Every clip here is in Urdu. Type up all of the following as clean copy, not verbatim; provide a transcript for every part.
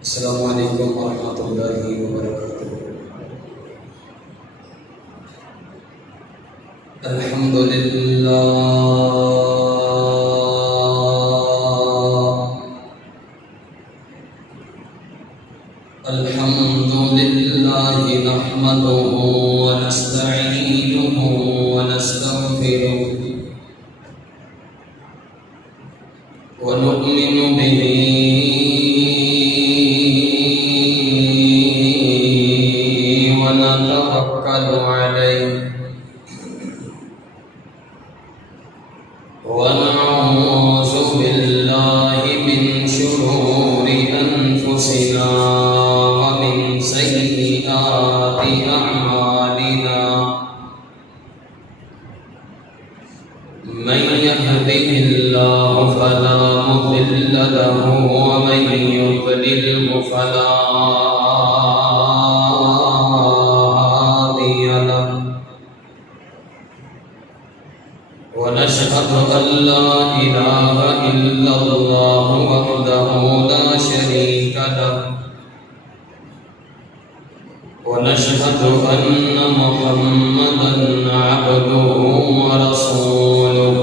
Assalamualaikum warahmatullahi wabarakatuh. Alhamdulillahi nahmaduhu wa nasta'inuhu wa nastaghfiruh wa nu'minu bihi wa natawakkalu alayhi wa na'udzu billahi min shururi anfusina wa min sayyiati a'malina. Man yahdihillahu fala mudilla lahu wa man yudlilhu fala hadiya lahu. ونشهد أن لا إله إلا الله وحده لا شريك له ونشهد أن محمدا عبده ورسوله.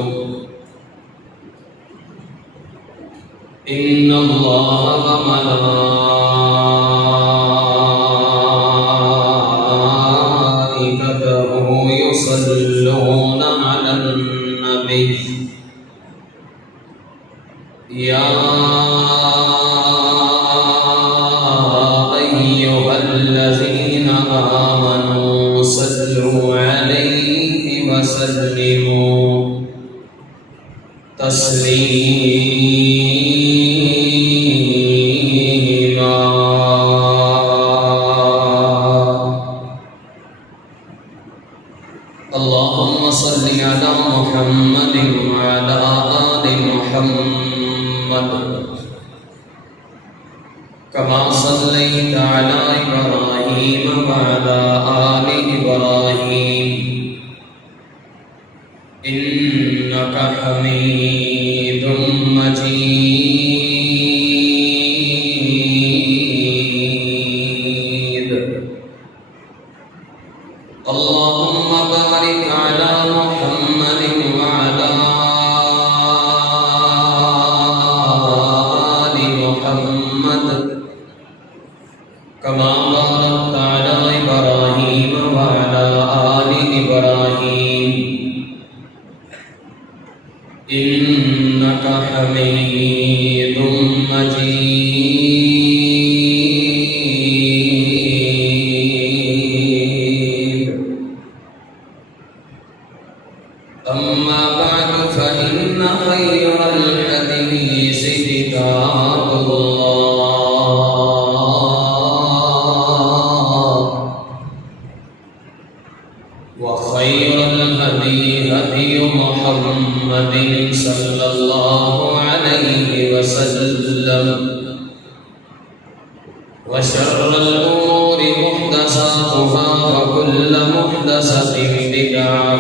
إن الله وملائكته يصلون على النبي يا أيها الذين آمنوا صلوا عليه وسلموا تسليما. اللهم صل على محمد وعلى آل محمد كما صليت على إبراهيم وعلى آل إبراهيم إنك حميد مجيد. اللهم بارك على محمد وعلى آل محمد كما باركت على إبراهيم وعلى آل إبراهيم إنك حميد مجيد. أما بعد فإن خير الحديث كتاب الله وخير الهدي هدي محمد صلى الله عليه وسلم وشر الأمور محدثاتها وكل محدثة بدعة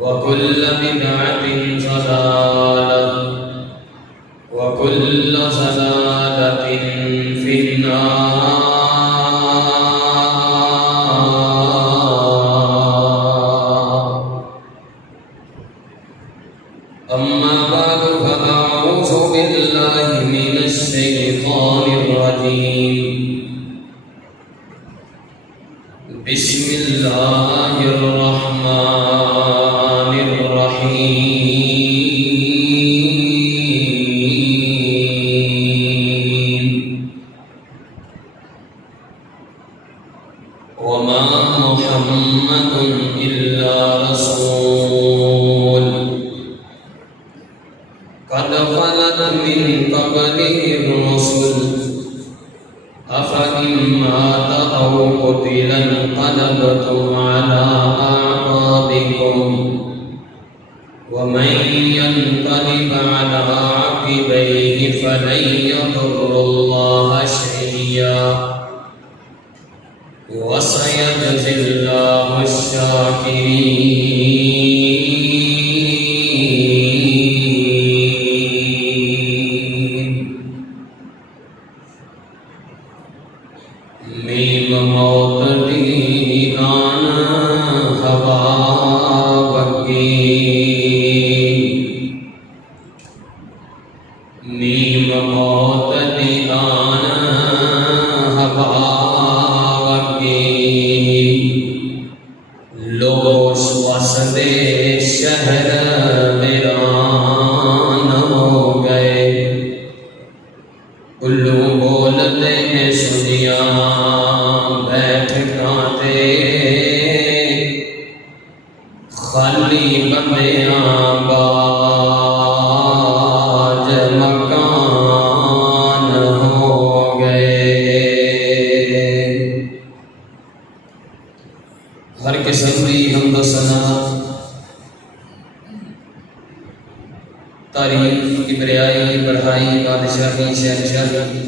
وكل بدعة ضلالة وكل ضلالة في النار. أما بعد فأعوذ بالله من الشيطان الرجيم. بسم الله الرحمن الرحيم. وما محمد إلا رسول قد خلت من قبله الرسل أفإن مات أو قتل انقلبتم على أعقابكم ومن ينقلب على عقبيه فلن يضر الله شيئا وسيجزي الله الشاكرين. میم موت دی آن ہوا بگی میم موت دی آن ہوا بگی لوش وسدے شہر ویران ہو گئے الو بولتے ہیں سنیا بیٹھ کانتے خالی بندیاں باج مکان ہو گئے ہر قسم کی حمد و ثنا تعریف کبریائی بڑھائی بادشاہی شہنشاہی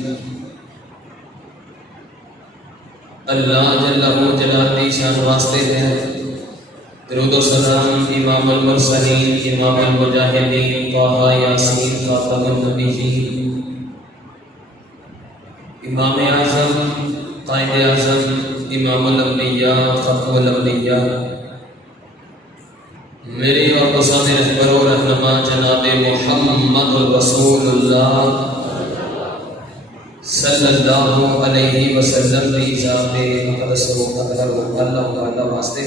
اللہ جل جلالہ کی شان واسطے ہے درود و سلام امام المرسلین امام المجاہدین طہ یاسین خاتم النبیین امام اعظم قائد اعظم امام الانبیاء ختم الانبیاء میرے اور پسند رہبر و رہنما جناب محمد رسول اللہ صلی اللہ علیہ وسلم کی ذات اقدس و اطہر و اللہ تعالی واسطے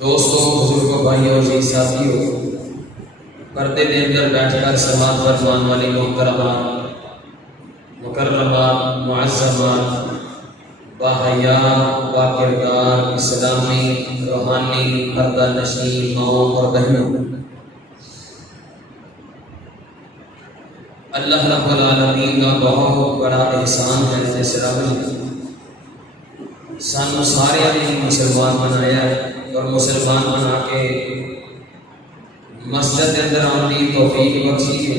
دوستوں بزرگوں بھائیوں اور ساتھیوں پردے کے اندر بیٹھ کر سماعت فرمان والی محترمات مکرمات معظمات باحیا باکردار اسلامی روحانی پردہ نشین ماؤں اور بہنوں اللہ رب العالمین کا بہت بڑا احسان ہے جس رب نے سانو سارے مسلمان بنایا ہے اور مسلمان بنا کے مسجد کے اندر آنے کی توفیق بخشی ہے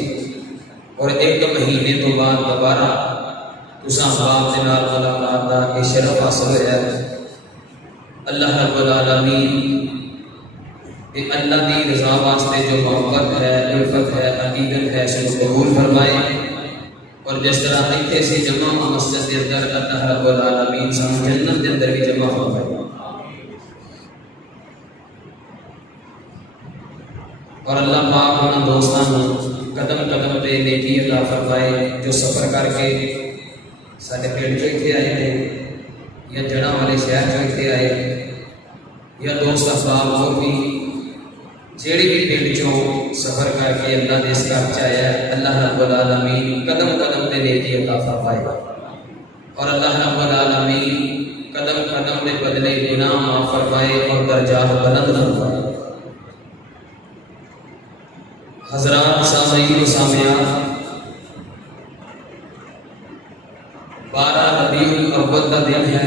اور ایک مہینے تو بعد دوبارہ تساں باپ دے نال ملاقات دا کے شرف حاصل ہوا ہے اللہ رب العالمین کہ اللہ کی رضا واسطے جو محبت ہے الفت ہے عقیدت ہے اس کو قبول فرمائے اور جس طرح اتنے سے جمع مسجد کے اندر اللہ رب العالمین سب جنت کے اندر بھی جمع فرمائے اور اللہ پاک ان دوستان قدم قدم پہ نیکی عطا فرمائے جو سفر کر کے سارے پیڑ جو اتنے آئے ہیں یا جڑا والے شہر جو اتنے آئے یا دوست احباب اور بھی جیڑی بھی پیڑ چوں سفر کر کے اللہ دے اس گھر چاہیا ہے اللہ رب العالمین قدم قدم پہ نیکی عطا فرمائے اور اللہ رب العالمین قدم قدم پہ بدلے گناہ معاف فرمائے اور درجات بلند فرمائے حضرات سامعین و سامعات 12 ربیع الاول کا دن ہے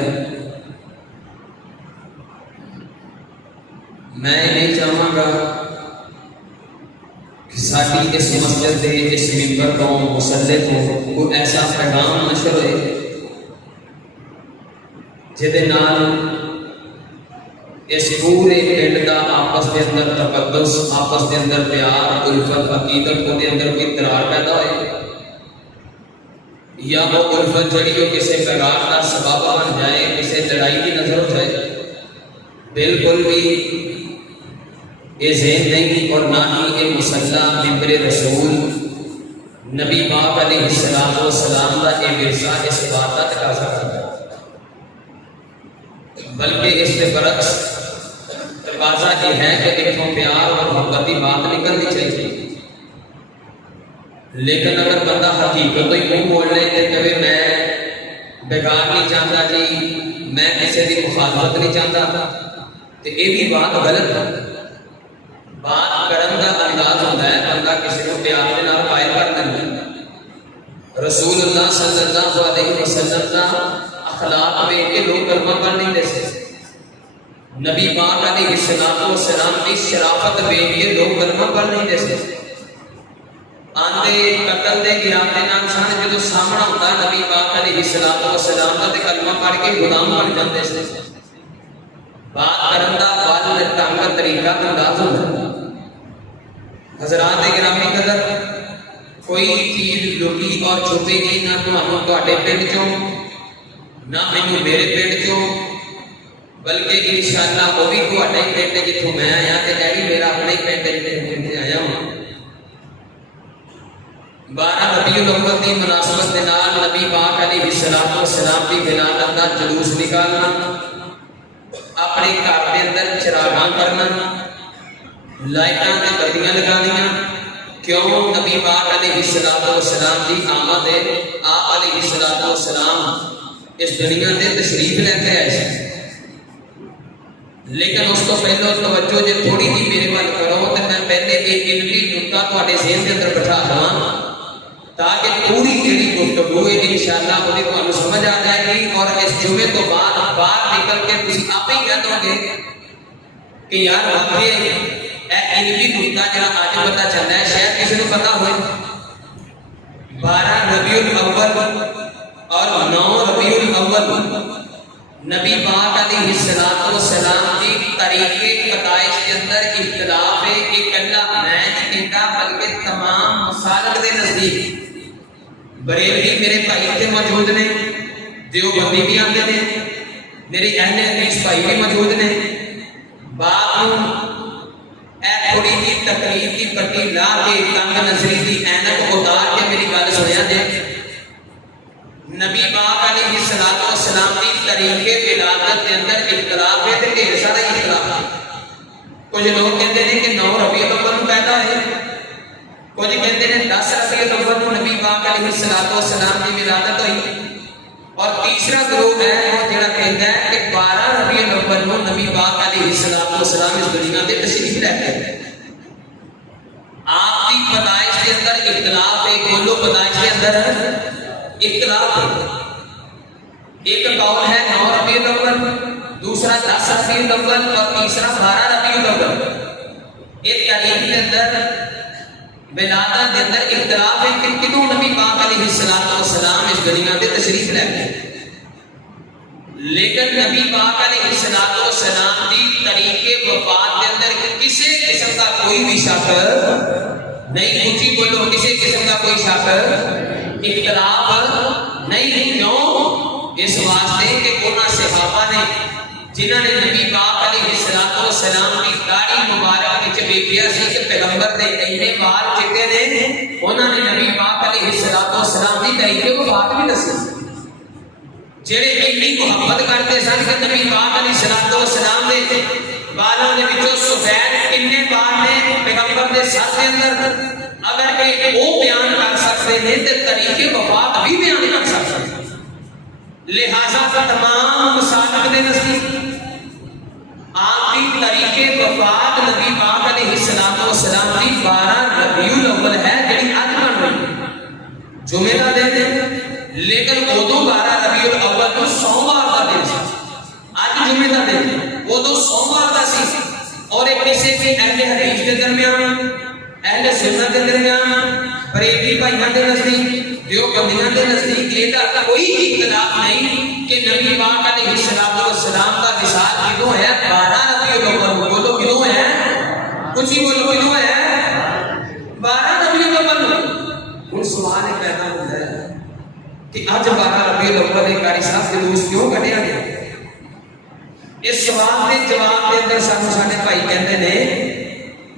میں نہیں چاہوں گا کہ ساری اس مسجد دے اس منبر کو مسلح کو کوئی ایسا پیغام نشر ہوئے جہدے نال اس پورے پنڈ کا آپس کے اندر تقدس آپس کے اندر پیار الفت عقیدت کو دے اندر کوئی اضطراب پیدا ہوئے یا وہ الفت جڑی ہو کسی پیغام کا سبب بن جائے کسی لڑائی کی نظر ہو جائے بالکل بھی یہ ذہن نہیں اور نہ ہی یہ مسلح ممبر رسول نبی پاک علیہ السلام کا یہ ورثہ اس بات کا تقاضا کرتا ہے بلکہ اس سے برعکس تقاضا یہ ہے کہ ایک پیار اور محبت کی بات نکلنی چاہیے لیکن اگر بندہ حقیقت تو ہی منہ بول لے کہ میں بیکار نہیں چاہتا جی میں کسی کی مخالفت نہیں چاہتا تو یہ بھی بات غلط ہے بات کرن کا انداز ہوتا ہے بندہ کسی کو پیار کے نال قائل کر دینا رسول اللہ صلی اللہ علیہ وسلم کا اخلاق میں کہ لوگ کلمہ پڑھ نہیں دے سکتے نبی پاک علیہ السلام کی شرافت میں کہ لوگ کلمہ پڑھ نہیں دے سکتے آندے قتل دے گراتے نال سن جو سامنا ہوتا نبی پاک علیہ السلام کا تے کلمہ پڑھ کے غلام بن جاندے سے بات کرن دا بل ٹنگ طریقہ انداز ہوتا حضرات گرامی قدر کوئی چیز لکی اور چھپے گی نہ تواڈے پنڈ چوں نہ مینوں میرے پنڈ چوں، بلکہ انشاءاللہ وہ بھی تواڈا ہی پنڈ جتھوں میں آیا تے ڈیڈی میرا اپنا ہی پنڈ جتھے آیا ہوں۔ 12 ربیع الاول کی مناسبت کے نال نبی پاک علیہ السلام کی ولادت کا جلوس نکالنا، اپنے گھر کے اندر چراغاں کرنا، لائٹاں تے بتیاں لگانیاں، کیوں نبی پاک علیہ السلام کی آمد ہے، آپ علیہ السلام اس دنیا سے تشریف لے کے آئے ہیں۔ لیکن اس کو پہلو توجہ جو تھوڑی جی میرے پاس کرو تو میں پہلے ایک علمی نقطہ تھوڑے ذہن کے اندر بٹھا دوں تاکہ پوری جڑی گفتگو ہے انشاءاللہ وہ تمہیں سمجھ آ جائے گی، اور اس جمعے تو بعد باہر نکل کے تسی آپ ہی کہہ دو گے کہ یار واقعی علمی نقطہ جڑا اج پتہ چلنا ہے شاید کسی کو پتہ ہوئے۔ 12 ربیع الاول اور 9 ربیع الاول نبی پاک علیہ السلام کی تاریخ پیدائش کے اندر اختلاف ہے کہ اللہ میں کہتا بلکہ تمام مسالک کے نزدیک بریلوی میرے بھائی اتنے موجود نے، دیوبندی بھی آتے ہیں، میرے اہل حدیث بھائی بھی موجود نے، بات تھوڑی جی تقریر کی پٹی لا کے تنگ نظری کی اینک اتار کے میری گل سنیا جائے۔ نبی پاک علیہ السلام کی تاریخ ولادت کے اندر اختلاف ہے تے ڈھیر سارا اختلاف ہے۔ کچھ لوگ کہتے ہیں کہ 9 ربیع الاول کو پیدا ہے، کچھ کہتے ہیں 10 ربیع الاول کو نبی پاک علیہ السلام کی ولادت ہوئی، اور تیسرا گروہ ہے جڑا کہتا ہے کہ 12 ربیع الاول کو نبی پاک علیہ السلام اس دنیا میں تشریف لے کے آپ کی پیدائش کے اندر اختلاف ہے، کلو پیدائش کے اندر اختلاف ہے۔ ایک قول ہے 9 ربیع الاول، دوسرا 10 ربیع الاول اور تیسرا 12 ربیع الاول۔ ایک تاریخ کے اندر ولادت کے اندر اختلاف ہے کہ کدوں نبی پاک علیہ السلام اس دنیا میں تشریف لے گئے، لیکن نبی پاک علیہ السلام کی تاریخ وفات کے اندر کسی قسم کا کوئی بھی شک نہیں، اونچی بولو، کسی قسم کا کوئی شک اختلاف نہیں۔ کیوں؟ اس واسطے کہ انہاں صحابہ نے جنہاں نے نبی پاک علیہ السلام کی داڑھی مبارک وچ ویکھیا سی کہ پیغمبر دے اینے بال چٹے نے، انہاں نے نبی پاک علیہ السلام کی تاریخ وفات بھی دسی۔ جڑے ایڈی محبت کرتے سن کہ نبی پاک علیہ السلام دے بالوں دے وچوں سفید کنے بال نے پیغمبر دے سر دے اندر، اگر کہ وہ بیان کر سکتے ہیں تو تاریخ وفات بھی بیان کر سکتے ہیں۔ لہذا تمام مسالک دے نزدیک آپ کی تاریخ وفات نبی پاک علیہ السلام کی 12 ربیع الاول ہے جڑی اج بن رہی ہے، جمعے کا دن ہے، لیکن ادو 12 ربیع الاول کو سوموار کا دن سی، اج جمعے کا دن ادو سوموار کا سی، اور ایک کسی بھی اہل حدیث کے درمیان، اہل سنت کے درمیان، بریلوی بھائیوں کے نزدیک، دیوبندیوں کے نزدیک یہ کوئی اختلاف نہیں کہ نبی پاک علیہ السلام کا وصال کدوں ہے؟ 12 ربیع الاول کو۔ بولو کدوں ہے؟ کچھ ہی بولو کدوں ہے؟ 12 ربیع الاول۔ ہن سوال پیدا ہوتا ہے کہ اج 12 ربیع الاول قاری صاحب جلوس کیوں کڈیا گیا؟ اس سوال کے جواب کے اندر سانو ساڈے بھائی کہتے ہیں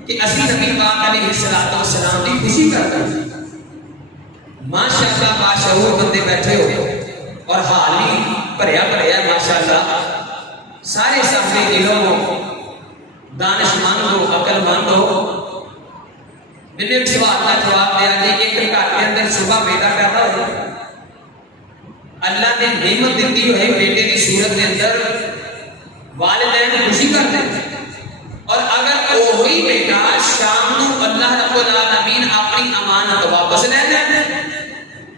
کہ اسی نبی پاک علیہ السلام کی خوشی کرتے ہیں۔ ماشاءاللہ باشعور بندے بیٹھے ہو اور حال ہی بھریا ماشاءاللہ، سارے صاحب علم ہو، دانش مند ہو، عقل مند ہو۔ میں نے ایک سوال کا جواب دیا کہ ایک گھر کے اندر صبح بیٹا پیدا ہو، اللہ نے نعمت دیتی ہے بیٹے کی صورت کے اندر، والدین خوشی کرتے ہیں، اور اگر وہی بیٹا شام کو اللہ رب العالمین اپنی امانت واپس لے جائے،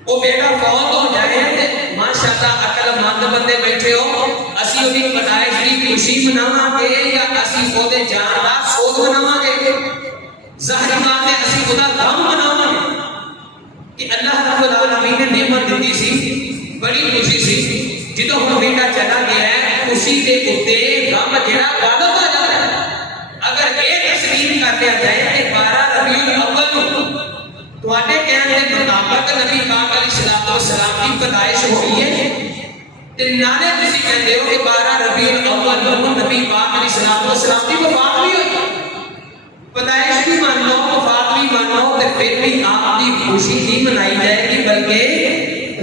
وہ بیٹا فوت ہو جائے، ماشاءاللہ عقل مند بندے بیٹھے ہو، اسی وہ پیدائش کی خوشی مناواں گے یا اسی وہ جان کا سوگ مناواں گے؟ ظاہر بات ہے اسی خدا غم مناواں گے کہ اللہ رب العالمین نے نعمت دیتی سی، بڑی خوشی سی، جدوں وہ بیٹا چلا گیا ہے خوشی کے اوتے غم جڑا غالب ہو جاتا ہے۔ اگر یہ تسلیم کر لیا جائے کہ 12 ربیع الاول تواڈے کہنے دے مطابق نبی پاک علیہ الصلوۃ والسلام کی پیدائش ہوئی ہے تے نالے تسی کہندے ہو کہ 12 ربیع الاول نوں نبی پاک علیہ الصلوۃ والسلام کی وفات بھی ہوئی. پیدائش بھی مان لو, وفات بھی مان لو, تے پھر بھی آپ کی خوشی نہیں منائی جائے گی بلکہ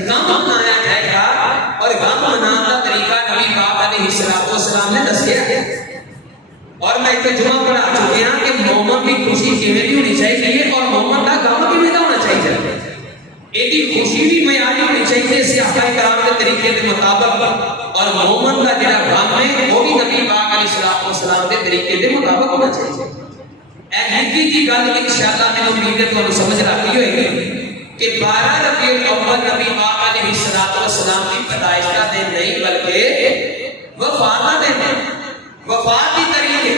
غم منایا جائے گا. اور غم منانے کا طریقہ نبی پاک علیہ الصلوۃ والسلام نے دسیا ہے. اور میں ایک جمعہ پڑھا چکے ہیں کہ مومن کی خوشی کیویں دی ہونی چاہیے اور مومن کا غم کیویں دا ہونا چاہیے. ایدی خوشی بھی معیاری ہونی چاہیے صحابہ کرام کے طریقے کے مطابق, اور مومن کا جڑا غم ہے وہ بھی نبی پاک علیہ الصلوۃ والسلام کے طریقے کے مطابق ہونا چاہیے. ایک کی گل انشاءاللہ میں امید ہے تمہیں سمجھ آتی ہوئے گی کہ 12 ربیع الاول نبی پاک علیہ الصلوۃ والسلام کی پیدائش کا دن نہیں بلکہ وفات کا دن ہے. وفات کی تاریخ ہے.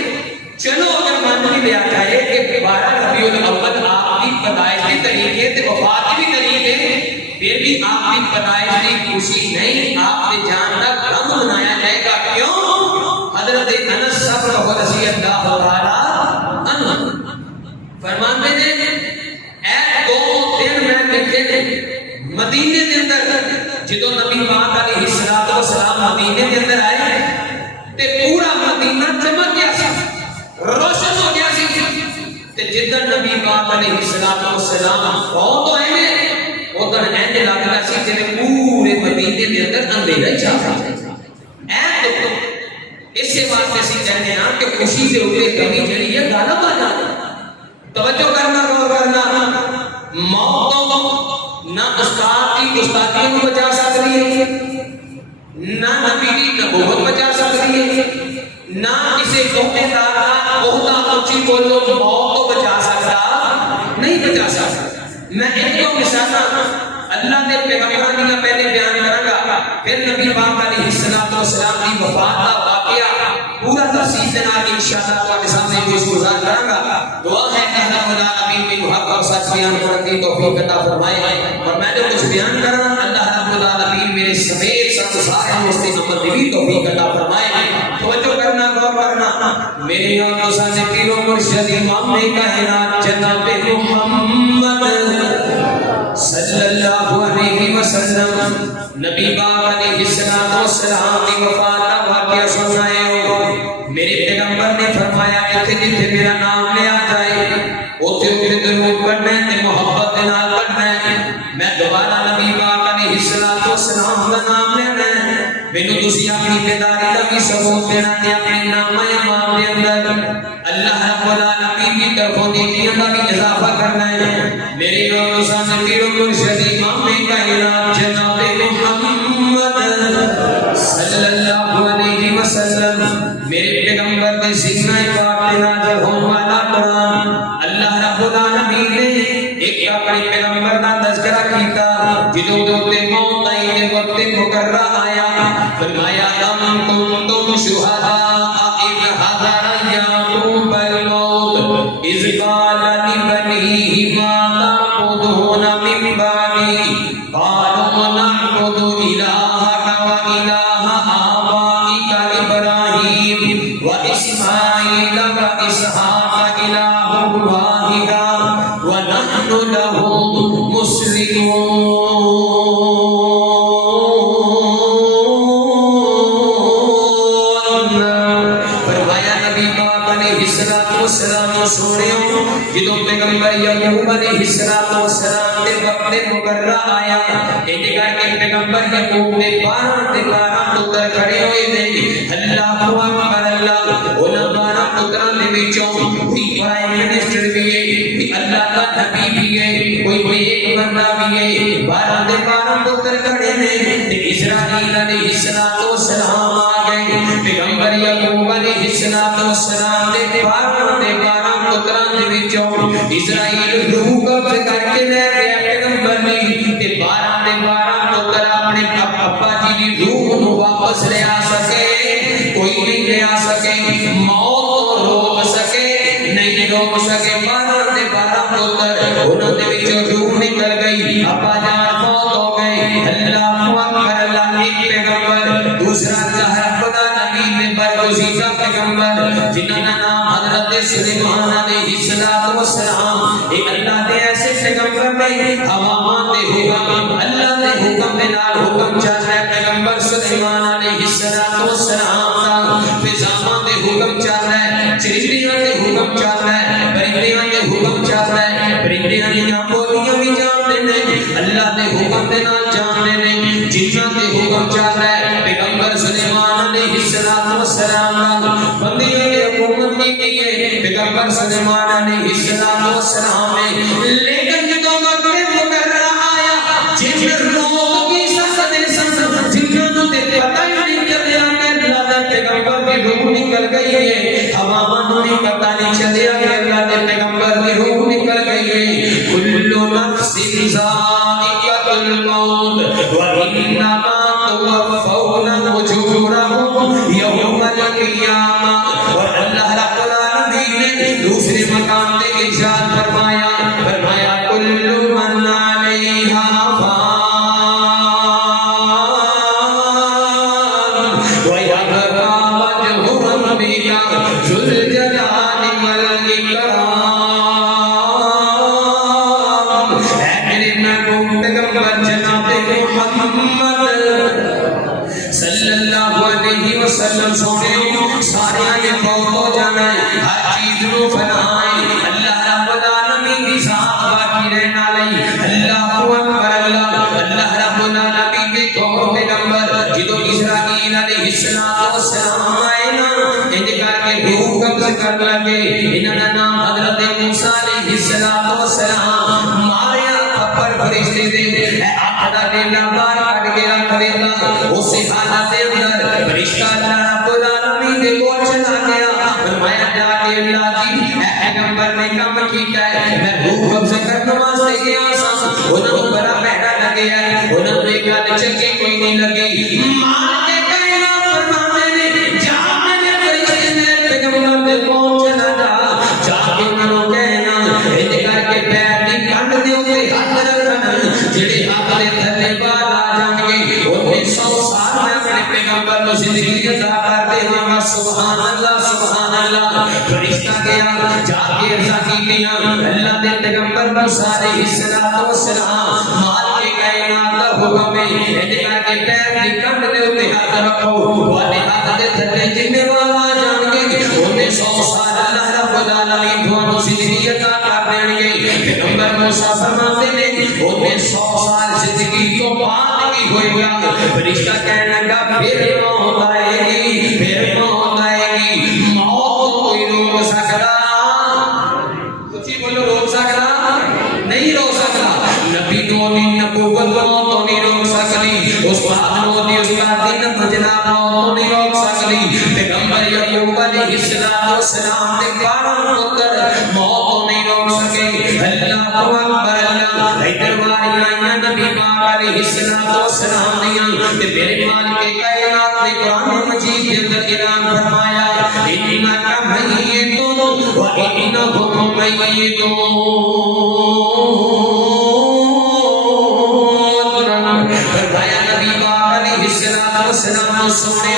چلو اگر مان بھی لیا جائے کہ 12 ربیع الاول آپ کی پیدائش کی تاریخ ہے تو وفات کی بھی تاریخ ہے, پھر بھی آپ کی پیدائش کی خوشی نہیں, آپ کے جان کا غم منایا جائے گا. کیوں؟ حضرت انس صبر رضی اللہ تعالی عنہ فرماتے ہیں اے دو دن میں دیکھے نے مدینے کے اندر جدو نبی پاک علیہ الصلوۃ والسلام مدینے کے اندر آئے تے پورا مدینہ چمک گیا سی, روشن ہو گیا سی. تے جدن نبی پاک علیہ الصلوۃ والسلام فوت ہوئے نے ادھر اینج لگ رہا سی کہ پورے مدینے کے اندر اندھیرا ہی چھا رہا ہے. اسی واسطے اسی کہتے ہیں کہ خوشی سے اوپر کمی جڑی ہے غالب آ جاتی. توجہ کرنا, غور کرنا. موت تو نہ استاد کی استادی کو بچا سکتی ہے, نہ نبی کی نبوت بچا سکتی ہے, نہ کسی عہدے دار کا عہدہ اونچی بولو موت کو بچا سکتا نہیں, بچا سکتا. میں ایک دو مثال اللہ نے پیغمبران کا پہلے بیان کروں گا, پھر نبی پاک علیہ الصلوۃ والسلام کی وفات کا واقعہ پورا تفصیل سے نہ انشاءاللہ آپ کے سامنے پیش گزار کروں گا. دعا ہے کہ اللہ رب العالمین کو حق اور سچ بیان کرنے کی توفیق عطا فرمائے, اور میں جو کچھ بیان کر رہا ہوں اللہ رب العالمین میرے سمیت سب سارے اس کی عمل کی توفیق عطا فرمائے. توجہ کرنا, غور کرنا. میرے آقا سانے پیرو مرشد امام کائنات جناب محمد صلی اللہ علیہ وسلم نبی پاک علیہ الصلوۃ والسلام کی وفات کا واقعہ سنائے ہو. میرے پیغمبر نے فرمایا کہ جتھے میرا نام لیا جائے اوتھے اوتھے درود پڑھنا ہے, محبت کے نال پڑھنا ہے. میں دوبارہ نبی پاک علیہ الصلوۃ والسلام کا نام لینا ہے. مینوں تسی اپنی بیداری کا بھی ثبوت دینا ہے اپنے نام امام کے اندر. اللہ رب العالمین کی طرفوں نیکیاں کا بھی اضافہ کرنا ہے. میرے آقا سانے پیرو مرشد امام کائنات جناب محمد صلی اللہ علیہ وسلم میرے پیغمبر کے سینہ پاک پہ نازل ہونے والا قرآن اللہ رب العالمین نے ایک اپنے پیغمبر کا تذکرہ کیتا جدوں دوتے موت آئی کے وقت مقررہ آیا. فرمایا لم کنتم شہداء اذ حضر یعقوب الموت اذ قال لبنیہ ما تعبدون من بعدی قالوا نعبد الہک وإلہ آبائک ابراہیم وإسماعیل وإسحاق الہ واحد ونحن لہ مسلمون. جدوں پیغمبر یعقوب علیہ السلام دے وقت مقررہ آیا انج کر کے پیغمبر یعقوب دے 12 پتر کھڑے ہوئے نے. اللہ اکبر اللہ. انہاں 12 پتراں دے وچوں کوئی پرائم منسٹر بھی ہے, اللہ کا نبی بھی ہے, کوئی ایک بندہ بھی ہے. 12 دے 12 پتر کھڑے نے تے اسرائیل علیہ السلام آ گئے. پیغمبر یعقوب علیہ السلام دے 12 پتراں دے وچوں اسرائیل روح قبض کر کے لے گیا پیغمبر نے تے 12 دے 12 پتر اپنے ابا جی دی روح نو واپس لے آ سکے کوئی نہیں لے آ سکے. موت کو روک سکے نہیں روک سکے. 12 دے 12 پتر انہاں دے وچوں روح نکل گئی, ابا جان فوت ہو گئے. اللہ اکبر اللہ. ایک پیغمبر دوسرا اللہ رب العالمین نے برگزیدہ پیغمبر جنہاں دا نام حضرت ہواواں دے حکم اللہ دے حکم دے نال حکم چل رہا ہے پیغمبر سلیمان علیہ السلام دا فضاواں دے حکم چل رہا ہے چرندیاں دے حکم چل رہا ہے پرندیاں دے حکم چل رہا ہے پرندیاں دیاں بولیاں بھی جانتے نے اللہ دے حکم دے نال جانتے نے جناں دے حکم چل رہا ہے پیغمبر سلیمان علیہ السلام دا بندیاں دے حکم کی ہے پیغمبر سلیمان علیہ السلام نے لیکن جدوں وقت مقررہ آیا جن لوگ کی سخت جنہوں نے پتہ ہی نہیں چلیا کہ اللہ دے پیغمبر کی روح نکل گئی ہے ہواواں نوں بھی پتہ نہیں چلیا کہ اللہ دے پیغمبر کی روح نکل گئی ہے کل نفس ذائقۃ الموت وانما توفون اجورهم یوم القیامہ اور اللہ رب العالمین نے دوسرے مقام پہ ارشاد فرمایا کل من علیہا وسلم سونے سارے آنے فوت ہو جانا ہے ہر چیز نو فنائے اللہ رب العالمین کی ذات باقی رہنا لئی اللہ اکبر اللہ رب العالمین کے قوم پیغمبر جدو اسرائیل علیہ السلام آئے نا انج کر کے روح قبض کر لگے انہاں دا نام حضرت موسیٰ علیہ السلام ماریا تھپڑ فرشتے دے آخدا دے لبار کٹ گیا کرے گا اسی حالت دے اندر فرشتہ اللہ رب العالمین دے کو چلا گیا فرمایا جا کے اللہ جی پیغمبر نے کام کیتا ہے میں روح قبض کرنے واسطے گیا سا انہوں بڑا پہرا لگے ہے انہوں نے گل چنگی کوئی نہیں لگی مار کے کہنا فرماتے نے جا میں نے فرشتے نے پیغمبر دے کو چلا جا کے انہوں کہنا انج کر کے پیر دی کنڈ دے اوتے ہاتھ رکھن جڑے ہاتھ دے تھلے بال آ جان گے اونے 100 سال میں اپنے پیغمبر کو زندگی عطا کر دے ہاں سبحان اللہ فرشتہ گیا جا کے عرض کیتیاں اللہ دے پیغمبر موسیٰ علیہ السلام مال کے کائنات دا حکم ہے انج کر کے پیر دی کنڈ دے اوتے ہاتھ رکھو والے ہاتھ دے تھلے جنے بال آ جان گے اونے 100 سال اللہ رب العالمین تھانوں زندگی عطا کر دین گے پیغمبر موسیٰ فرماتے نے اونے 100 سال زندگی تو بعد کی ہوئے گا فرشتہ کہنے لگا پھر موت آئے گی پھر موت آئے گی موت کوئی روک سکتا کچھ بولو روک سکتا نہیں روک سکتا نبی نوری نبوت موت نہیں روک سکتی استاد نوری استادی نمجنا موت نہیں روک سکتی پیغمبر یعقوب علیہ السلام نے 12 پتر موت نہیں روک سکے اللہ اکبر اللہ درباریاں نبی پاک علیہ السلام دیاں تے میرے مالک کے کائنات نے قرآن مجید کے اندر اعلان فرمایا انکا میتون و انہم میتون فرمایا نبی پاک علیہ السلام سونے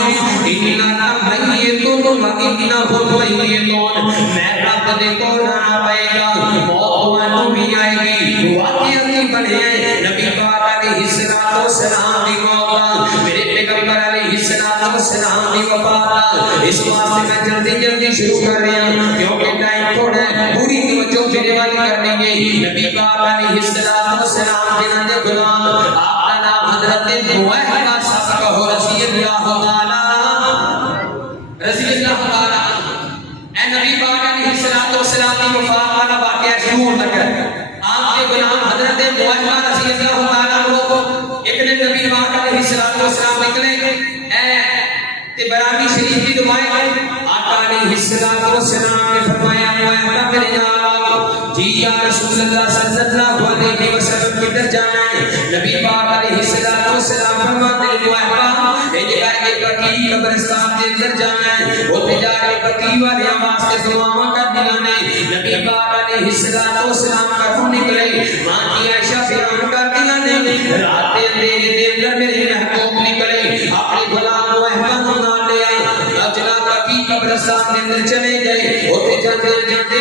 انکا میتون و انہم میتون میں رب دے کو نہ پائے گا موت وانو بھی آئے گی واقعہ کی بڑھے نبی پاک علیہ السلام دی موت میرے پیغمبر علیہ السلام دی وفات اس واسطے میں جلدی شروع کر رہا ہوں کیونکہ ٹائم تھوڑا ہے پوری توجہ میرے والے کرنی ہے نبی پاک علیہ السلام جنہاں دے غلام آپ کا نام حضرت نوح صاحب کہو رضی اللہ تعالی اے نبی پاک علیہ السلام دی وفات والا واقعہ شروع ہونے لگا آپ کے غلام حضرت نوح رضی اللہ تعالی عنہ ایک دن نبی پاک علیہ السلام نکلے تبرانی شریف کی دعائیں آقا علیہ السلام نے فرمایا نوح میرے نال جی یا رسول اللہ صلی اللہ علیہ وسلم کدھر جانا ہے نبی پاک علیہ السلام فرماتے ہیں نوح اے جگہ کے بقی قبرستان کے اندر جانا ہے اوتھے جا کے بقی والے واسطے دعاواں کردیاں نے نبی پاک علیہ السلام گھروں نکلے ماں کی عائشہ بیان کردیاں نے رات دے اندھیرے دے اندر میرے محبوب نکلے اپنے غلام نوح نال لے آئے اجلا بقی قبرستان کے اندر چلے گئے اوتھے جاندے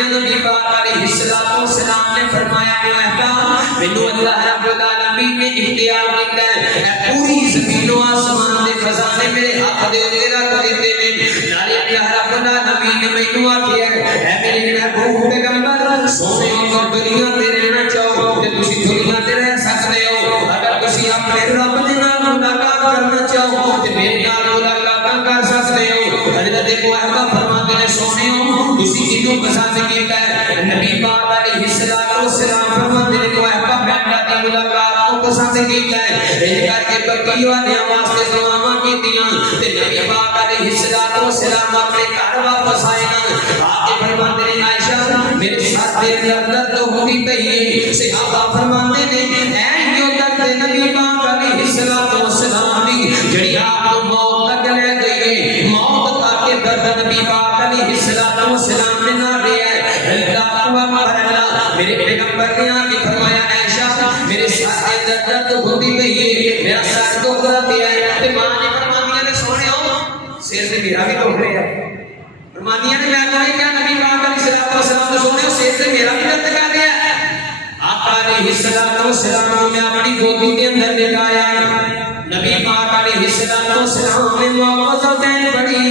نبی پاک علیہ السلام نے فرمایا نوح مینوں اللہ رب العالمین نے اختیار دیتا ہے پوری زمین و آسمان دے خزانے میرے ہاتھ دے اندر رکھ دیتے نے نالے اللہ رب العالمین نے مینوں آکھیا ہے میرے محبوب پیغمبر سونے اور دنیا تے رہنا چاہو تے تسی دنیا تے رہ سکتے ہو اگر تسی اپنے رب دے نال ملاقات کرنا چاہو تے میرے نال ملاقات کر سکتے ہو حضرت محبوب فرماتے ہیں سونےو تسی کینوں پسند کیتا ہے نبی پاک علیہ السلام فرماتے ہیں محبوب بیٹا دی ملاقات کو پسند کیتا ہے اس کر کے بقیہ والے واسطے دعاواں کیتیاں تے نبی پاک علیہ السلام اپنے گھر واپس آئے نا آگے فرماتے ہیں عائشہ میرے ساتھ دے اندر درد ہوتی پئی ہے صحابہ فرماتے ہیں اے یو درد نبی پاک علیہ السلام دی جڑی آپ کو موت تک لے گئی ہے موت تک کے درد نبی پاک علیہ السلام نے نہ لیا ہے اللہ اکبر میرے پیغمبر نے آگے فرمایا عائشہ میرے ساتھ دے اندر درد ہوتی پئی ہے میرا سر دکھ رہا ہے تے ماں نے فرمایا نے سونےو سر سے میرا بھی دکھ رہا ہے فرمانیاں نے میں کہا کیا نبی پاک علیہ السلام نے سونے سے سے میرا بھی درد کر دیا آقا علیہ السلام نے اپنی گودی کے اندر لٹایا نبی پاک علیہ السلام نے معوذتین پڑھی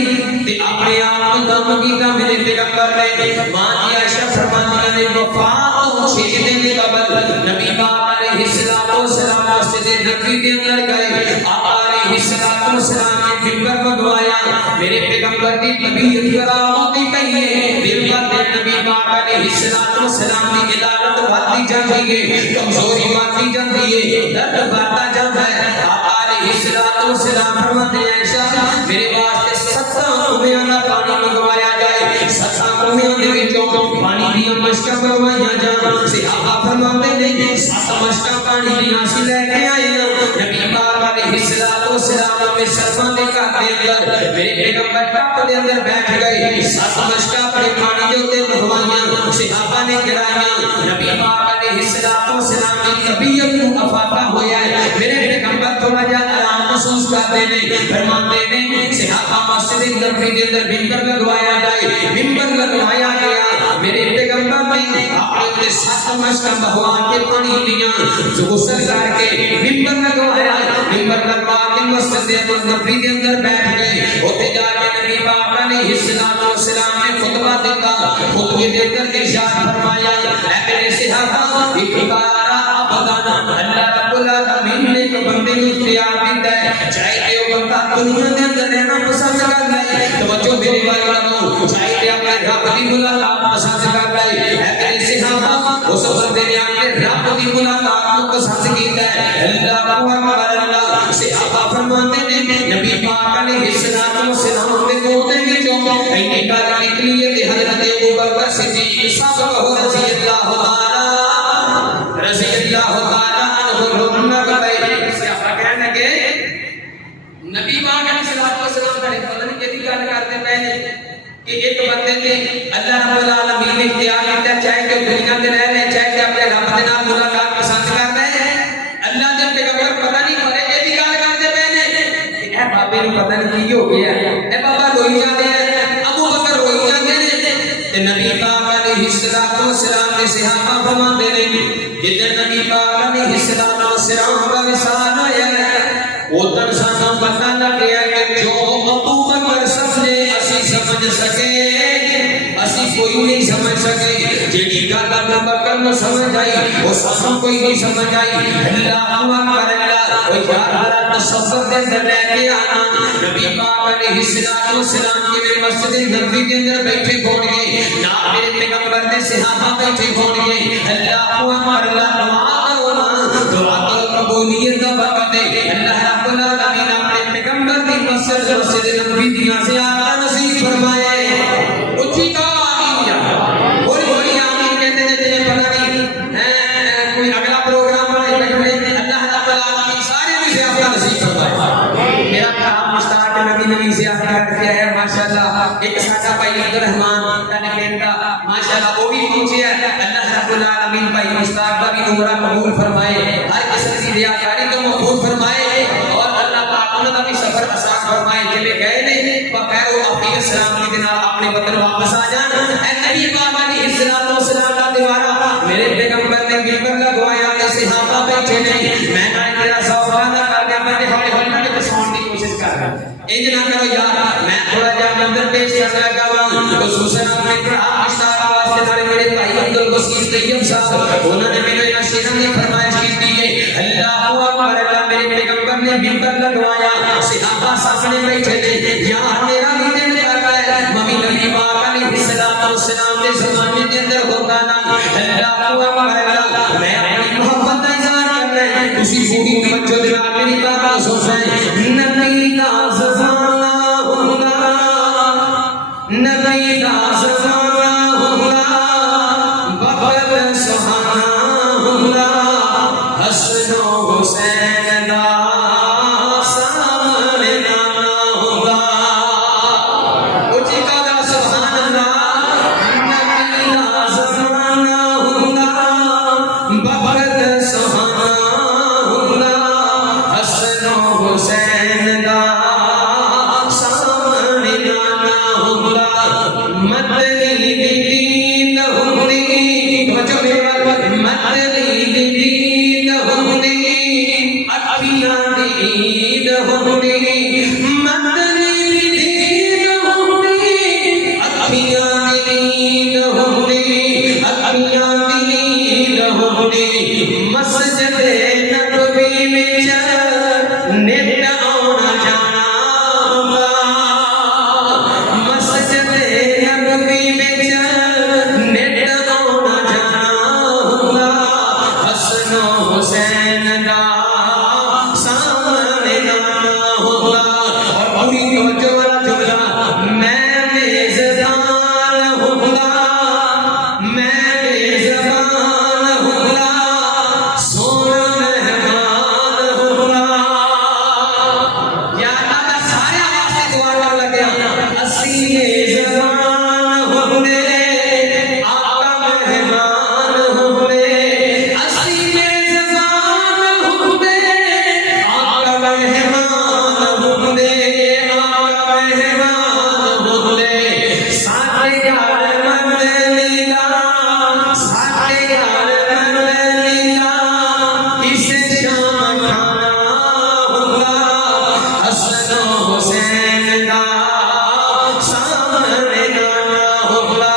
تے اپنے آپ کو دم کیتا میرے پیغمبر نے ماں جی عائشہ فرماتی نے وفات 6 دن قبل نبی پاک علیہ السلام مسجد نبوی کے اندر گئے آقا علیہ السلام نے منبر منگوایا میرے پیغمبر کی طبیعت خراب ہوتی پئی ہے دل کا نبی پاک علیہ السلام کی عدالت بڑھتی جاتی ہے کمزوری بڑھتی جاتی ہے درد بڑھتا جاتا ہے آقا علیہ السلام فرماتے ہیں عائشہ میرے واسطے 7 کنویں کا پانی منگوایا جائے 7 کنویں دے وچوں پانی دی مشکاں منگوائیاں جان صحابہ فرماتے ہیں 7 مشکاں پانی دی حاصل لے کے آئے نبی پاک علیہ السلام میں سرماں دے گھر دے اندر میرے پیغمبر ٹپ دے اندر بیٹھ گئے 7 مشکاں اپنے پانی دے اوتے منگوائیاں صحابہ نے گرائیاں نبی پاک علیہ السلام کی طبیعت کو افاقہ ہویا ہے میرے پیغمبر تھوڑا جا آرام محسوس کرتے ہیں فرماتے ہیں صحابہ مسجد نبوی کے اندر منبر لگوایا جائے منبر لگوایا گیا میرے پیغمبر نے اپنے 7 مشکاں بہوا کے پانی لیا جو غسل کر کے منبر لگوایا منبر لگوا کے مسجد نبوی کے اندر بیٹھ گئے ہوتے جا کے نبی پاک علیہ السلام نے خطبہ دیتا خطبے دے کر ارشاد فرمایا اے میرے صحابہ اکبارا ابدانا اللہ رب العالمین نے ایک بندے کو اختیار دیتا ہے چاہے وہ بندہ دنیا کے اندر رہنا پسند کرتا ہے توجہ میرے والوں چاہے اپنے رب کی ملاقات پسند کرتا ہے اے میرے صحابہ اس بندے نے اپنے رب کی ملاقات کو پسند کیتا ہے اللہ اکبر اللہ صحابہ فرماتے ہیں نبی پاک علیہ السلام کے دوتے کی جو اینی گل نکلی ہے کہ حضرت ابوبکر صدیق صاحب رضی اللہ تعالی عنہ رونا گئے صحابہ کہنے لگے نبی پاک علیہ السلام کا پتہ نہیں کیسی گل کرتے پے نے کہ ایک بندے نے اللہ رب العالمین نے اختیار دیتا چاہے کہ دنیا میں رہ لے چاہے کہ اپنے رب کے نال ملاقات پسند کرتا ہے اللہ دے پیغمبر پتہ نہیں کرے کیسی گل کرتے پے نے اے بابے نوں پتہ نہیں کی ہو گیا اے بابا روئی جاندے ہیں ابو بکر روئی جاندے نے تے نبی پاک علیہ السلام نے صحابہ فرماتے ہیں جدن نبی پاک علیہ السلام کا وصال ہویا ادھر سانوں پتہ لگ گیا کہ جو ابو بکر سمجھے اسی سمجھ سکے اسی کوئی نہیں سمجھ سکے جیڑی گل ابو بکر نو سمجھ آئی وہ سانوں کوئی نہیں سمجھ آئی اللہ اکبر اللہ او یار تصور دے اندر لے کے آنا نبی پاک علیہ السلام کے مسجد نبوی کے اندر بیٹھے ہون گے نہ میرے پیغمبر نے صحابہ بیٹھے ہون گے اللہ اکبر اللہ دعا کرو قبولیت کا وقت ہے اللہ رب العالمین اپنے پیغمبر کی مسجد نبوی دیا سے آتا نصیب فرمائے اچھی کا آمین بولی بولی آمین کہتے ہیں تجھے پتہ نہیں کوئی اگلا پروگرام بنے بیٹھے اللہ رب العالمین سارے بھی سے آتا نصیب فرمائے میرا کام مشتاق نبی سے آتا کیا ہے ماشاءاللہ ایک ساتھا بھائی عبدالرحمان تنکین کا ماشاءاللہ وہ بھی پہنچے ہیں اللہ رب العالمین بھائی مشتاق کا بھی عمرہ قبول فرمائے ہر قسم کی ریاکاری کو محفوظ فرمائے اور اللہ پاک انہوں کا بھی سفر آسان فرمائے چلے گئے نے بخیر و عافیت سلامتی کے نال اپنے وطن واپس آ جان اے نبی پاک علیہ السلام کا دیوارہ میرے پیغمبر نے منبر لگوایا تے انج نہ کرو یار میں تھوڑا جا منظر پیش کر لگا ہوں خصوصاً اپنے برا مشتاق واسطے نارے میرے بھائی عبدالبصیر طیب صاحب انہوں نے میرے یہاں شیرم کی فرمائش کی تھی اللہ اکبر اللہ میرے پیغمبر نے ممبر لگوایا صحابہ سامنے بیٹھے تھے یار میرا بھی دل کرتا ہے ممی نبی پاک علیہ السلام کے زمانے کے اندر ہوتا نا اللہ اکبر اللہ میں اپنی محبت کا اظہار کر رہے ہیں اسی پوری توجہ دلا میری بات سن رہے نبی کا زمانہ ہوگا نبی کا زمانہ ہوگا بغل سہانا ہوگا حسن و حسین دا سامنے نانا ہوگا اچھی کہا سبحان اللہ نبی کا زمانہ ہوگا بغل سہانا ہوگا حسن و حسین دا سامنے نانا ہوگا مدنی دین ہوگی توجہ میرے مدنی دین ہوگی اکھیاں دین ہوگی مدنی دین ہوگی اکھیاں دین ہوگی اکھیاں دین ہوگی مسجد نبوی میں نیٹ آنا جانا ہوگا مسجد نبوی میں نیٹ آنا جانا ہوگا حسن و حسین دا سامنے لانا ہوگا اور پوری توجہ والا جملہ میں میزبان ہوگا میں میزبان ہوگا سونا مہمان ہوگا یا اللہ کا سارے آواز سے دعا کر لگیا اسی میزبان ہوگے آقا مہمان ہوگے اسی میزبان ہوگے آقا مہمان ہوگے آقا مہمان ہوگے سارے یار مدنی دا سارے یار مدنی دا اسے شام کھانا ہوگا حسن و حسین دا سامنے لانا ہوگا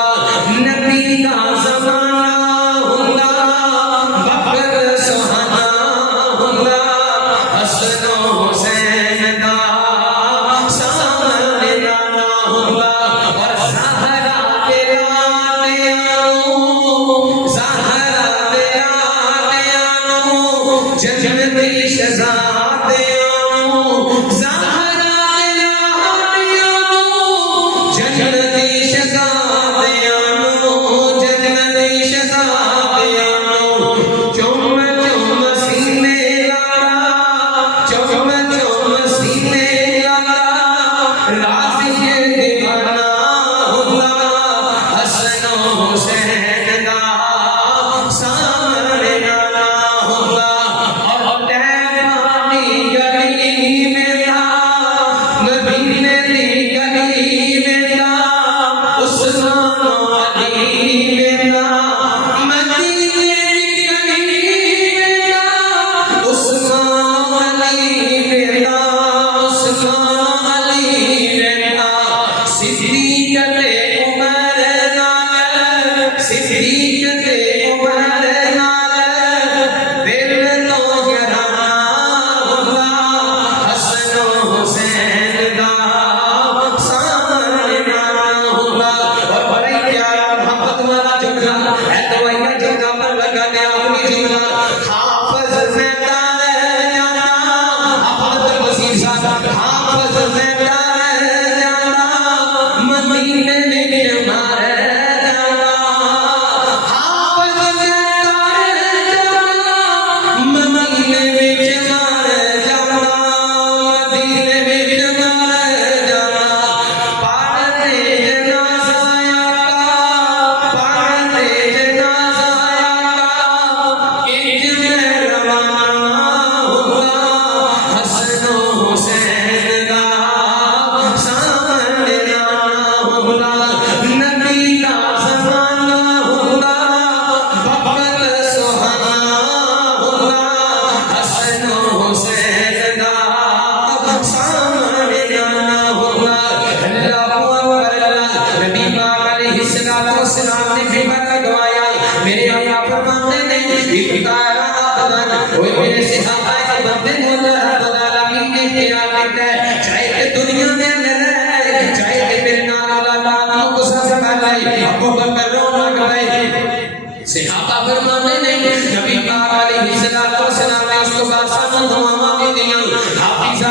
نبی کا زمانہ ہوگا بغل سہانا ہوگا حسن و حسین دا سامنے لانا ہوگا اور زہرا تیرا دیانو زہرا تیرا دیانو جنتی شہزادیانو زہرا تیرا دیانو جنتی شہزادیانو جنتی شہزادیانو چم چم سینے لارا چم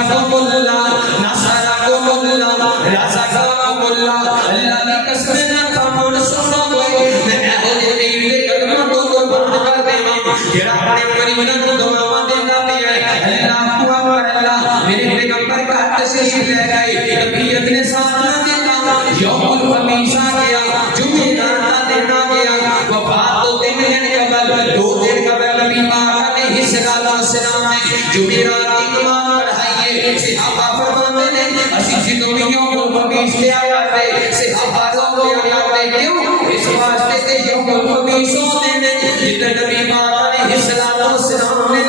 حفظكم اللہ نصرکم اللہ رزقکم اللہ اللہ کی قسم نہ خاموش سنو گے میں اہو جی دے کلمہ تو بند کر دیواں جڑا اپنے مریضاں کو دعاواں دیندا پیا ہے اللہ اکبر اللہ میرے پیغمبر کا تشریف لے گئے طبیعت نے ساتھ نہ دیتا یوم الخمیس آ گیا جمعرات کا دن آ گیا وفات تو 3 دن قبل 2 دن قبل نبی پاک علیہ السلام نے جمعرات کی نماز پڑھائی صحابہ فرماتے ہیں اسی جدوں یوم الخمیس لے آیا ہے صحابہ لوگ لے آیا کیوں اس واسطے کہ یوم الخمیس ہوتے ہیں جتنے نبی پاک علیہ السلام نے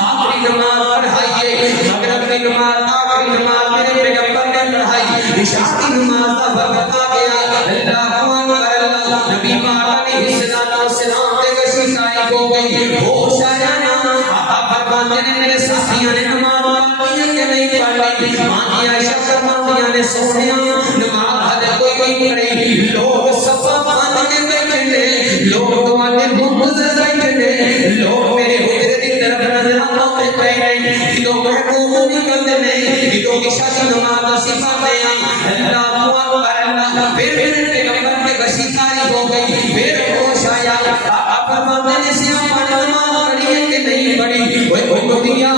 آخری نماز پڑھائی ہے مغرب کی نماز آخری نماز میرے پیغمبر نے پڑھائی عشاء کی نماز کا وقت آ گیا اللہ اکبر اللہ نبی پاک علیہ السلام کے گشت شاہی ہو گئی ہوش آیا نا آقا فرماتے ہیں میرے ساتھیاں نے نماز پڑھی کہ نہیں پڑھی ماں عائشہ فرماتی ہیں سونیا نماز حد کوئی نہیں پڑھی لوگ صفا باندھ کے بیٹھے نے لوگ تمہارے منتظر بیٹھے نے لوگ میرے حجرے کی طرف نظر آتے پہ نے لوگ محکوم نکلتے نے لوگ عشاء کی نماز سکھاتے ہیں اللہ اکبر اللہ پھر پیغمبر کے گشت شاہی ہو گئی پھر ہوش آیا آقا فرماتے ہیں سیاہ پڑھ نماز پڑھی ہے کہ نہیں پڑھی وہ مدیاں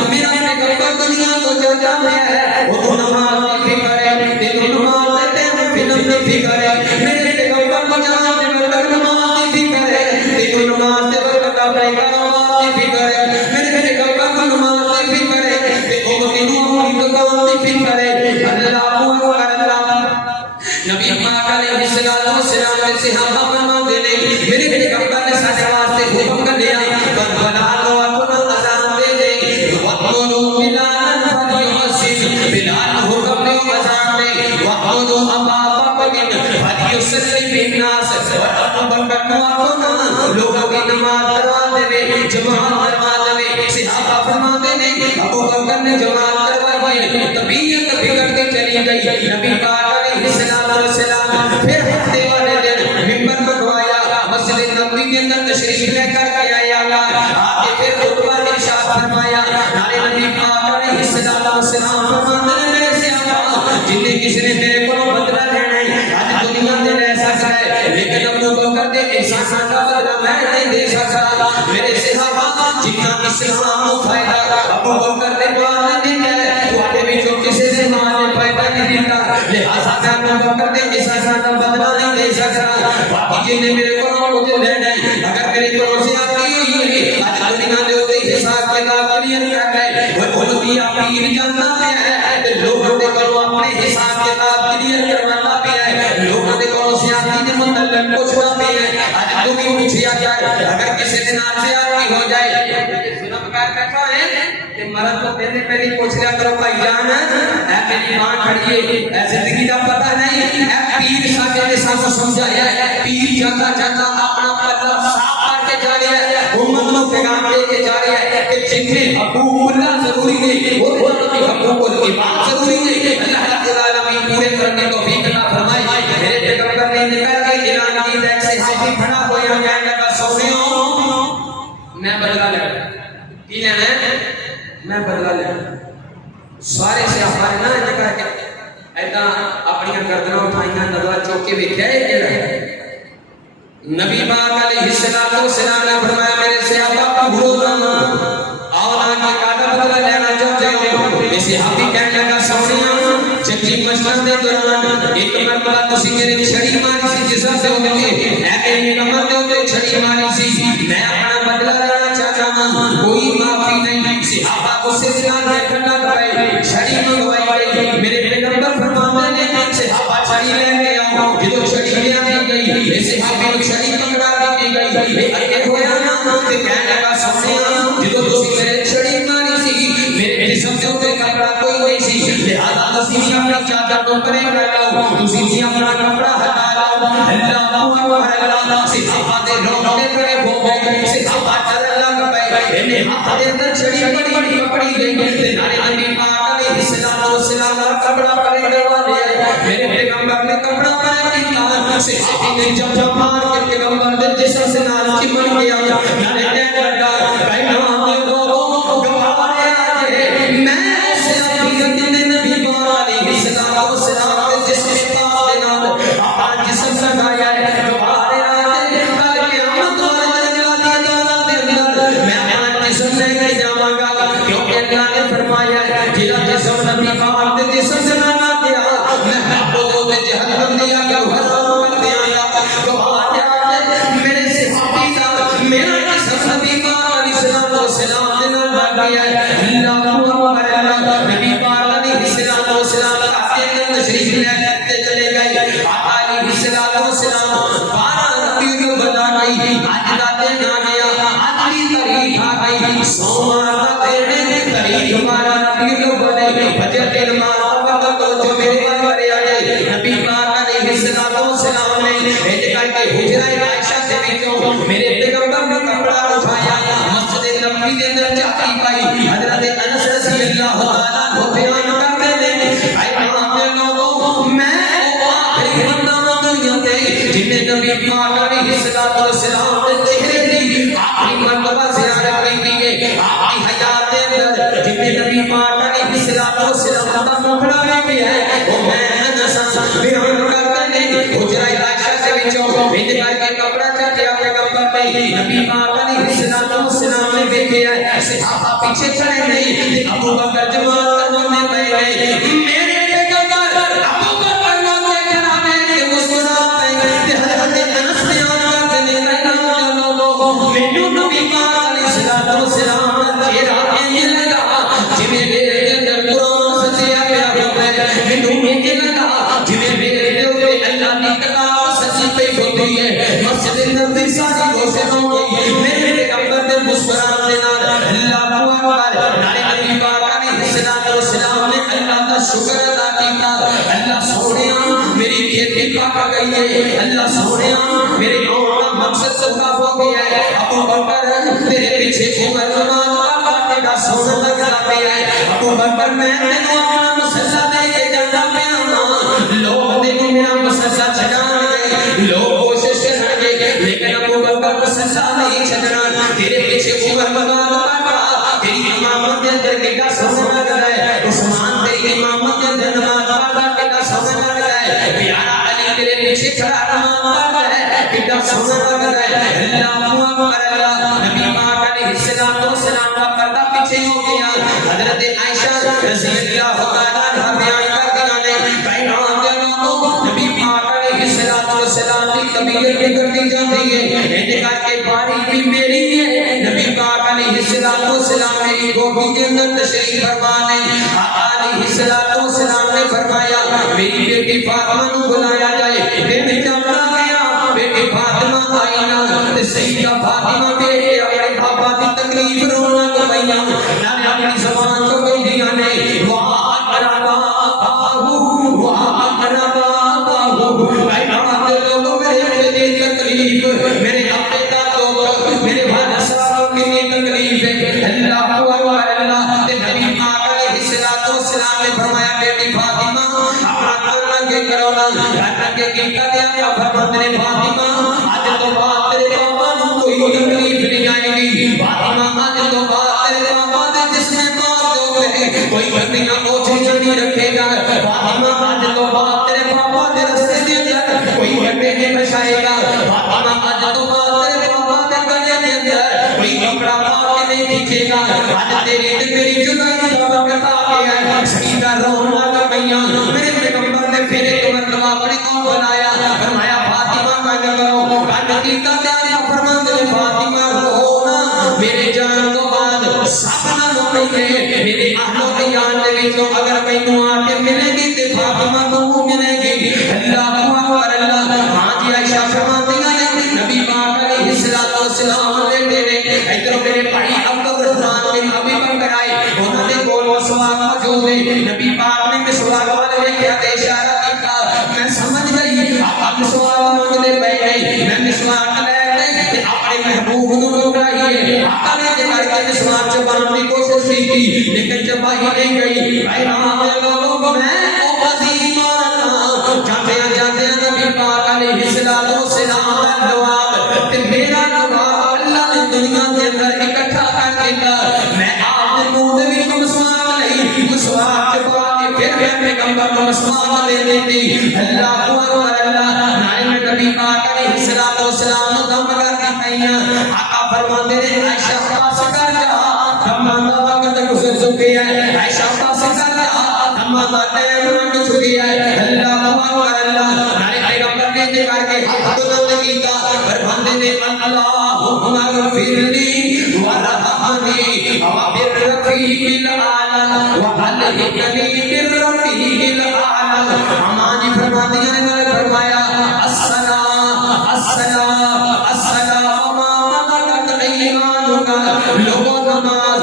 میرا پیغمبر دنیا کو جاتا ہے وہ نماز کی فکر ہے تیرے نماز تے فلم کی فکر ہے میرے پیغمبر کو جانا پیغمبر نماز کی فکر ہے تیرے نماز تے برکت آئے گا نماز کی فکر ہے میرے پیغمبر کو نماز کی فکر ہے تے وہ تینوں اپنی دکان کی فکر ہے اللہ اکبر اللہ نبی پاک علیہ السلام کے صحابہ فرماتے ہیں میرے پیغمبر نے سارے واسطے حکم کر دیا بلا لو اپنا اذان دے دے وقتو بلال فلیؤذن بلال حکم دے اذان دے وقتو ابا بکر فلیصلی بالناس اور ابو بکر کو اپنا لوگوں کی نماز کروا دے جماعت کروا دے صحابہ فرماتے ہیں ابو بکر نے جماعت کروائی طبیعت بگڑتی چلی گئی نبی پاک علیہ السلام پھر ہفتے والے دن منبر بنوایا مسجد نبوی کے اندر تشریف لے کر کے آیا آگے پھر خطبہ ارشاد فرمایا نارے نبی پاک علیہ السلام فرماتے ہیں میرے صحابہ جن نے کسی نے میرے کو بدلہ لینا ہے آج دنیا میں رہ سکتا ہے لیکن ابو بکر کے احسان کا بدلہ میں نہیں دے سکتا میرے صحابہ جتنا اسلام کو فائدہ ابو بکر نے بعد نہیں ہے تھوڑے بھی جو کسی سے مانے فائدہ نہیں دیتا لہذا میں ابو بکر کے احسان کا بدلہ نہیں دے سکتا باقی جن نے میرے کو مجھے لینا ہے اگر میری طرف سے آتی ہوئی ہے آج دنیا میں ہوتے حساب کے نام کلیئر کر گئے وہ بولتی آپ پیر جاننا پہ ہے لوگوں نے کرو اپنے حساب کے نام کلیئر کروانا پہ ہے لوگوں نے کرو سیاسی نے مطلب پوچھنا پہ ہے آج تمہیں پوچھیا جائے اگر کسی دن آپ سے آتی ہو جائے سنم کار بیٹھا ہے کہ مرد کو پہلے پوچھ لیا کرو بھائی جان اے میری ماں کھڑی ہے ایسے زندگی کا پتہ نہیں اے پیر ساکے نے سانسو سمجھایا ہے پیر جاتا جاتا اپنا پتہ صاف کر کے جا رہا ہے امت کو پیغام دے کے جا رہا ہے کہ جتنے حقوق اللہ ضروری نہیں وہ کی حقوق العباد ضروری نہیں اللہ رب العالمین پورے کرنے کو توفیق عطا فرمائے میرے پیغمبر نے نکل کے اعلان کیا ایسے صحابی کھڑا ہوا جائے گا سونیو میں بدلہ لے کی لینا ہے میں بدلہ لینا سارے صحابہ نے نہ کہا کہ ایدا اپنی گردنوں اٹھائیاں نظر چوک کے دیکھا ہے کیڑا ہے نبی پاک علیہ السلام نے فرمایا میرے صحابہ کو بھولو اور آن کے کاٹا بدلہ لینا چاہتے ہو یہ صحابی کہنے لگا سونیا جنگی مشرق دے دوران ایک مرتبہ تسی میرے چھڑی ماری سی جسم سے ہوتے اے میری کمر دے ہوتے چھڑی ماری سی میں اپنا بدلہ لینا چاہتا ہوں کوئی معافی نہیں صحابہ کو سلسلہ دیکھنا پڑے چھڑی منگوائی گئی میرے پیغمبر فرماتے ہیں صحابہ چھڑی لے کے آؤ جدو چھڑی لے آئی گئی یہ صحابی کو چھڑی پکڑا دی گئی یہ اگے ہویا نا کہ کہنے لگا سونیا جدو تسی میرے چھڑی ماری سی میرے جسم سے ہوتے کپڑا کوئی نہیں سی لہذا تسی اپنی چادر کو پرے کر لاؤ تسی اپنا کپڑا ہٹا لاؤ اللہ اکبر اللہ صحابہ دے روٹے پڑے ہو گئے صحابہ چل لگ پئے انہیں ہاتھ دے اندر چھڑی پڑی پکڑی گئی تے نارے نبی پاک علیہ السلام کا کپڑا پرے کروا دیا میرے پیغمبر نے کپڑا پرے کیا صحابہ نے جب مار کے پیغمبر دے جسم سے نال چمن گیا نارے کہنے لگا بھائی نام دے لوگوں گواہ گا، کیونکہ اللہ نے فرمایا جلا جسم نبی پاک دے جسم سے نہ گیا میں محبوب دے جہنم دیا کہ حرام کر دیا گا. تو آج میرے صحابی کا میرا جسم نبی پاک علیہ السلام والسلام نے نہ گیا ہے. اللہ اکبر اللہ. نبی پاک علیہ السلام والسلام کا دین تشریف لے چلے گئے. آقا علیہ السلام والسلام 12 ربیع بتا گئی آج کا دن آ گیا، آج کی تاریخ آ گئی، سوموار کا دن ہے، تاریخ ہمارا ربیع بنے فجر دن مارا وقت جو میرے بارے آئے. نبی پاک علیہ السلام نے ایک کر کے حجرہ عائشہ سے وچوں میرے پیغمبر نے کپڑا اٹھایا، مسجد نبوی کے اندر چاکی پائی. حضرت انس رضی اللہ تعالیٰ عنہ بیان کرتے ہیں اے تمام لوگوں میں آخری بندہ دنیا تے جنہیں نبی پاک علیہ السلام نے چہرے دی آخری مرتبہ زیارت کی ہے آپ کی حیات اندر جنہیں نبی پاک علیہ السلام کا مخڑا بھی ہے وہ میں انس بیان کرتے ہیں حجرہ عائشہ سے وچوں بند کر کے کپڑا چکیا پیغمبر نے نبی پاک علیہ السلام نے دیکھا ہے صحابہ پیچھے چڑھے نہیں. ابو بکر جماعت کرنے پے میرے پیغمبر ابو بکر نے جناب کے مسکرا پے حضرت انس بیان کرتے ہیں لوگوں مینوں نبی پاک علیہ السلام کا چہرہ انج لگا جویں میرے اندر قرآن سچیا پیا ہوے. مینوں انج لگا جویں میرے دل اللہ کی کتاب سچی پئی ہوندی ہے. مسجد نبوی ساری روشن ہو گئی میرے پیغمبر نے مسکرانے نال اللہ اکبر نعرہ نبی پاک علیہ السلام نے اللہ کا شکر ادا کیتا. اللہ سونیا میری کھیتی پاک گئی ہے، اللہ سونیا میرے آن کا مقصد پورا ہو گیا ہے. ابو بکر تیرے پیچھے عمر زمان کا تیرا سونا لگا پیا ہے. ابو بکر میں تینوں اپنا مسئلہ دے کے جانا پیا لوگ تینوں میرا مسئلہ چھڈان گے لوگ کوشش کریں گے لیکن ابو بکر مسئلہ نہیں چھڈنا. تیرے پیچھے عمر زمان کا تیری امامت کے اندر کتنا سونا لگا ہے. عثمان تیری امامت کے اندر نماز پڑھتا کتنا سونا لگا ہے. پیارا علی تیرے پیچھے کھڑا نماز پڑھتا ہے کتنا سونا لگا ہے. اللہ اکبر اللہ. نبی پاک علیہ السلام کا پردہ پیچھے ہو گیا. حضرت عائشہ رضی اللہ تعالیٰ عنہا بیان کرتی ہیں کائنات کے لوگوں نبی پاک علیہ السلام کی طبیعت بگڑتی جاتی ہے. ایسے کر کے باری بھی میری ہے. نبی پاک علیہ السلام میری گوبھی کے اندر تشریف فرما نے آقا علیہ السلام نے فرمایا میری بیٹی فاطمہ کو بلایا جائے. بیٹی جانا گیا بیٹی فاطمہ آئی نا سیدہ فاطمہ بیٹے اپنے بابا کی تکلیف رونا کو بھائیا نہ اپنی زبان کو کوئی دیا نہیں. وہاں اقربا لوگوں میرے بیٹے تکلیف میرے اپنے دادوں میرے بھائی صاحب کی تکلیف ہے. اللہ اکبر اللہ. نبی پاک علیہ السلام نے فرمایا بیٹی فاطمہ اپنا کان کے کرونا کان کے کیتا دیا فرماتے نے فاطمہ آج تو بعد تیرے بابا کو کوئی تکلیف نہیں آئے گی. فاطمہ آج تو بعد تیرے بابا دے جس میں پاک جو ہے کوئی گندیاں اوچھیاں نہیں رکھے گا. فاطمہ آج تو بعد تیرے بابا دے رستے دے اندر کوئی گندے نہیں بچائے گا. فاطمہ آج تو بعد تیرے بابا دے گلے دے اندر کوئی کپڑا پا کے نہیں کھینچے گا. آج تیری تے میری جدائی کا وقت آ گیا ہے. سیدہ رونا کا میاں میرے پیغمبر نے پھر ایک مرتبہ اپنی کو بنایا فرمایا فاطمہ کا کرو کان کی کا کیا فرماتے ہیں فاطمہ رونا میرے جان تو بعد سپنا نہ پہلے میرے اہل کی جان دے وچوں اگر مینوں آ کے ملے گی تے فاطمہ کو ملے گی. اللہ اکبر اللہ. ہاں جی عائشہ فرماتی ہیں نبی پاک علیہ السلام نے میرے ادھر میرے بھائی عبد الرحمن بن ابی بکر آئے انہوں نے کول مسواک موجود ہے. نبی پاک نے مسواک والے کیا اشارہ کیا میں سمجھ گئی آپ مسواک مانگنے پے نہیں. میں مسواک لے کے اپنے محبوب کو بلائیے آقا نے کر کے مسواک چبانے کی کوشش کی لیکن چبائی نہیں گئی. اے لوگوں میں او عظیم جاتے نبی پاک علیہ السلام کا جواب تے میرا جواب اللہ نے دنیا کے اندر اکٹھا کر دیتا. میں آپ نے منہ دے وچ مسواک نہیں مسواک چبا کے پھر میں پیغمبر کو مسواک دے دیتی. اللہ اکبر اللہ. نائب نبی پاک علیہ السلام نو دم کر دی پئیاں. آقا فرماندے نے عائشہ پاس کر جا دم چکے ہیں عائشہ پاسے کر لیا نماز ٹائم لنگ چکی ہے اللہ اللہ نارے پیغمبر نے دے کر کے ہاتھ بلند کیتا فرماندے نے اللہم اغفرلی ورحمنی وبالرفیق الاعلی وعلہنی بالرفیق الاعلی ہماری فرماندیاں نے فرمایا السلام السلام السلام ملکت ایمانکا لوگوں نماز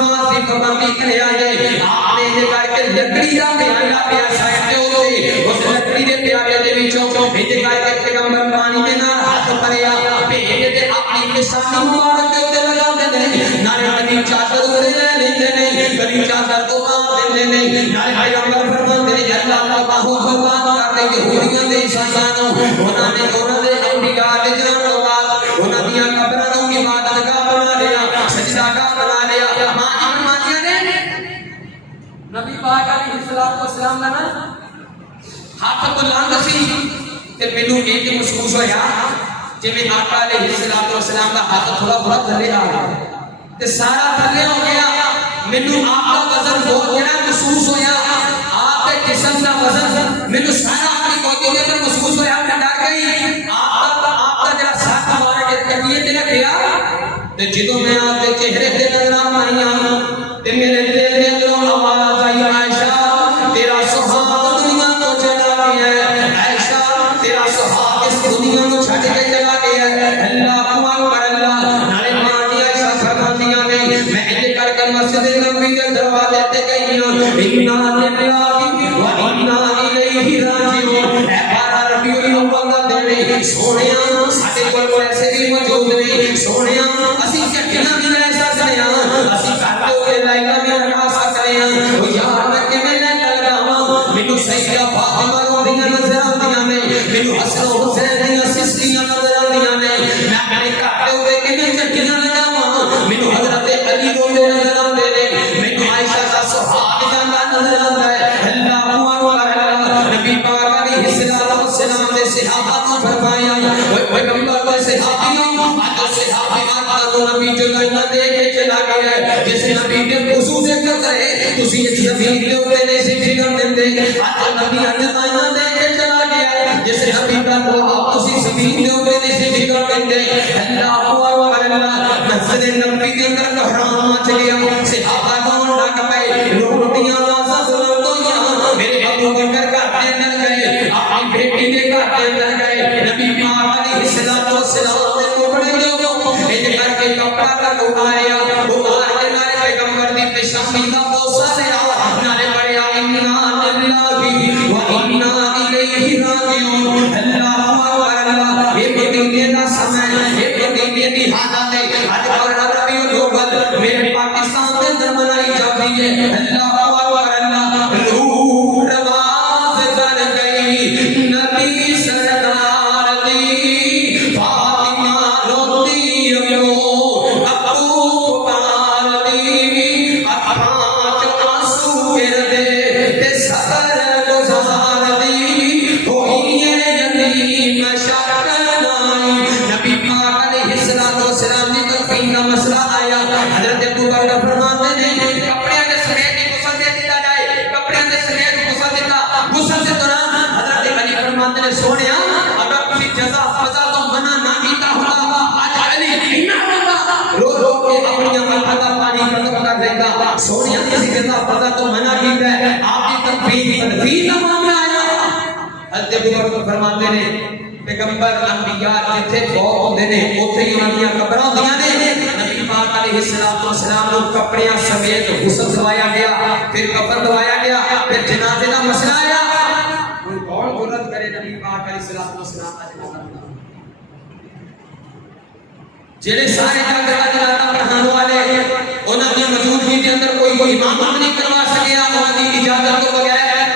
واضح پابندی کرے آئے آپ نے دے کر کے لکڑی دا پیالہ پیا سائے ہوتے اس لکڑی دے پیالے دے وچوں بھیج کر کے پیغمبر پانی دے نال ہاتھ پریا بھیج دے اپنی نشانی مبارک دے اوتے لگا دے نہیں نارے کبھی چادر اڑے لے لیندے نہیں کبھی چادر کو مار دیندے نہیں نارے پیغمبر فرماندے نے اللہ باہو زبان کر دے یہودیاں دے انسانوں انہاں دے انبیاء دے جان تو بعد انہاں دیاں قبراں نوں عبادت گاہ بنا لیا سجدہ گاہ بنا لیا ماں نے نبی پاک علیہ الصلوۃ والسلام دا نا ہاتھ بلند سی تے مینوں ایک محسوس ہویا جویں آقا علیہ الصلوۃ والسلام دا ہاتھ تھوڑا بڑا تھلے آ گیا تے سارا تھلے ہو گیا مینوں آپ دا وزن بہت جڑا محسوس ہویا آپ دے جسم دا وزن مینوں سارا اپنی گودی دے اندر محسوس ہویا میں ڈر گئی آپ دا جڑا ساتھ مار کے کبھی تے گیا تے جدوں میں آپ دے چہرے تے نظراں آئیاں تے میرے دل دے اندروں آواز آئی عائشہ تیرا سہاگ دنیا کو چلا گیا ہے عائشہ تیرا سہاگ اس دنیا کو چھڈ کے چلا گیا ہے اللہ اکبر اللہ نارے ماں عائشہ فرماندیاں نے میں اے کر کے مسجد نبوی دے دروازے تے گئی انا للہ و انا الیہ راجعون اے بارہ ربیع الاول دا دن سونیا ساڈے کول پیسے بھی موجود نہیں سونیا اسی چٹیاں بھی لے سکدے ہاں اسی گھر دے لائٹاں بھی لگا سکدے ہاں او یار میں کیویں لے لگاواں مینوں سیدہ فاطمہ روندیاں نظر آندیاں نے مینوں حسن حسین دیاں سسکیاں نظر آندیاں نے میں اپنے گھر دے کیویں چٹیاں لگاواں مینوں حضرت علی روندے نظر آندے نے مینوں عائشہ دا سہاگ جاندا نظر آندا ہے اللہ اکبر نبی پاک علیہ الصلوۃ والسلام دے صحابہ کو فرمایا اوے پیغمبر دے صحابیوں اج صحابیاں کو نبی جو جنت دے کے چلا گیا ہے جس نبی دے خصوص ذکر ہے تسی اس زمین دے اوپر نہیں سی ٹھکر دیندے اج نبی اجمائنا دے کے چلا گیا ہے جس نبی دا آپ تسی زمین دے اوپر نہیں سی ٹھکر دیندے اللہ اکبر اللہ مسجد نبوی دے اندر حرام مچ گیا صحابہ کون ڈگ پئے روٹیاں نازا بلند ہویاں میرے ابو بکر گھر دے اندر گئے اپنی بیٹی دے گھر دے اندر گئے نبی پاک علیہ الصلوۃ والسلام دے کپڑے دے اے کر کے کپڑا لگایا وہ آج نارے پیغمبر دی پیشانی دا بوسا دے نارے پڑھیا انا للہ و انا الیہ راجعون اللہ اکبر اللہ اے مدینے دا سمے اے مدینے دی حالت ہے اج اور ربیع الاول میرے پاکستان دے اندر منائی جاتی ہے اللہ اکبر اللہ روح رواز کر گئی نبی سرکار دی فاطمہ روتی ابو پکار دی اکھاں چ آنسو گر دے تے صبر گزار دی ہوئی یتیم شک نائی نبی پاک علیہ الصلوۃ والسلام دی تکفین کا مسئلہ آیا حضرت ابو بکر فرماتے ہیں کپڑے دے سمیت غسل دے دیا جائے کپڑے دے سمیت غسل دیتا غسل سے دوران حضرت علی فرماتے ہیں سونیا اگر کسی جزا فضا تو منع نہ کیتا ہوتا آج علی اتنا ہوتا رو رو کے اپنی آنکھوں کا پانی ختم کر دیتا سونیا کسی جزا فضا تو منع کیتا ہے آپ کی تکفین کا معاملہ آیا حضرت ابو بکر فرماتے ہیں پیغمبر انبیاء جتھے فوت ہوندے نے اوتھے ہی انہاں دیاں قبراں ہوندیاں نے نبی پاک علیہ الصلوۃ والسلام نوں کپڑیاں سمیت غسل دوایا گیا پھر کفن دوایا گیا پھر جنازے دا مسئلہ آیا ہن کون جرأت کرے نبی پاک علیہ الصلوۃ والسلام دا جنازہ جڑے سارے جنازہ پڑھان والے انہاں دی موجودگی دے اندر کوئی امام نہیں کروا سکیا انہاں دی اجازت تو بغیر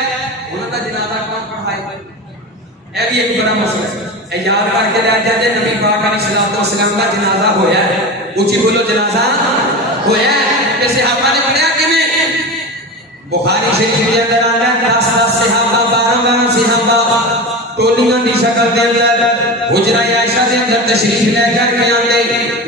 انہاں دا جنازہ کون پڑھائے اے بھی ایک بڑا مسئلہ ہے اے یاد کر کے رہ جاتے نبی پاک علیہ الصلوۃ والسلام کا جنازہ ہویا ہے اونچی بولو جنازہ ہویا ہے کہ صحابہ نے پڑھیا کیویں بخاری شریف کے اندر آتا ہے 10 صحابہ 12 صحابہ ٹولیاں دی شکل دے اندر حجرہ عائشہ دے اندر تشریف لے کر کے آندے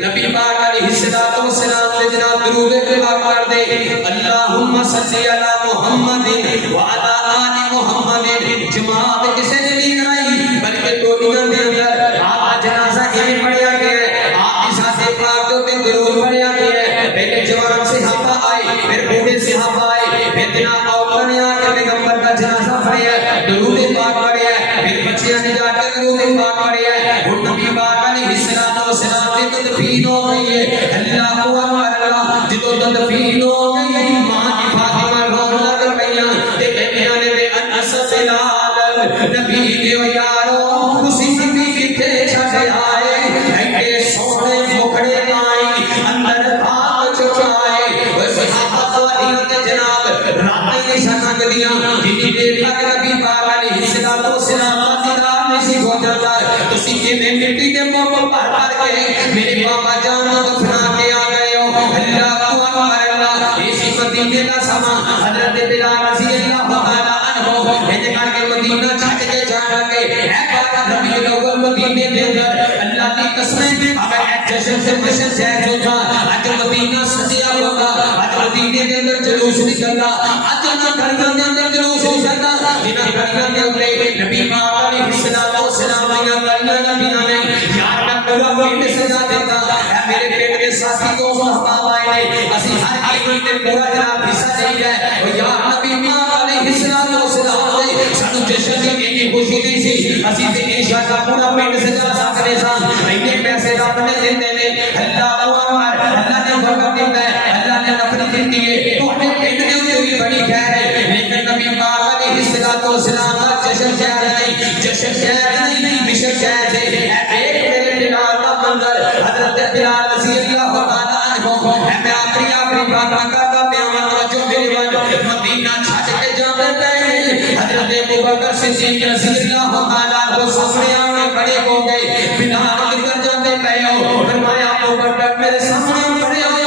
نبی پاک علیہ الصلوۃ والسلام نے جناب درود پاک پڑھ دے اللہم صلی علی محمد وعلی آل محمد جماعت کسے نے نہیں کرائی بلکہ ٹولیاں دے اندر آپ جنازہ یہ پڑھیا گیا ہے آپ کی ذات پاک کے درود پڑھیا گیا ہے پہلے جوان صحابہ آئے پھر بوڑھے صحابہ آئے پھر جناب عورتوں نے آ کے پیغمبر کا جنازہ پڑھیا ہے درود پاک پڑھیا ہے پھر بچیاں نے جا کے درود پاک پڑھیا ہے اور نبی پاک علیہ الصلوۃ والسلام کی تدفین ہو گئی ہے اللہ اکبر اللہ جدو تدفین ہو گئی ماں کی فاطمہ رون لگ پئیاں تے کہندیاں نے بے انس بلال نبی دیو یارو تسی نبی کتے چھڈ آئے ایڈے سونے مکھڑے آئی اندر بھاگ چکائے صحابہ والیاں تے جناب راتیں نشانہ گدیاں جتنی دیر تک نبی پاک علیہ الصلوۃ والسلام دیدار نہیں ہو جاتا تسی کیویں مٹی دے موم بھر کے میرے بابا جان نوں دفنا کے آ گئے ہو اللہ اکبر اللہ اسی مدینے دا سما حضرت بلال رضی اللہ تعالی عنہ انج کر کے مدینہ چھڈ کے جان لگے اے پاک نبی الاول مدینے دے اندر اللہ دی قسم اگر جشن سے مشن جائز ہوگا اج مدینہ سجیا ہوگا اج مدینے دے اندر جلوس نکلدا اج نہ گھراں دے اندر جلوس ہو جاتا جنہاں گھراں دے اندر نبی پاک علیہ الصلوۃ والسلام دیاں گلیاں نبیاں نے یار میں پورا پنڈ سجا دیتا اے میرے پیٹ کے ساتھی دوست احباب آئے نے اسی ہر ایک تے پورا جناب حصہ دے ہے او یا نبی پاک علیہ الصلوۃ والسلام نے سانو جشن دی اتنی خوشی دی سی اسی تے انشاءاللہ پورا پنڈ سجا سکدے سان اینے پیسے رب نے دیندے نے اللہ اکبر اللہ نے برکت دیتا ہے اللہ نے نفرت دیتی ہے تواڈے پنڈ دے اوتے بھی بڑی خیر ہے لیکن نبی پاک علیہ الصلوۃ والسلام دا جشن شہر نہیں جشن شہر نہیں مشن شہر ہے ایک میرے بلال کا منظر حضرت بلال رضی اللہ تعالی عنہ میں آخری بات کرتا پیا جو میرے وجہ مدینہ چھڈ کے جاندے پئے حضرت ابوبکر صدیق رضی اللہ تعالی عنہ سامنے آنے کھڑے ہو گئے بلال کدھر جاندے پئے ہو فرمایا ابوبکر میرے سامنے کھڑے ہو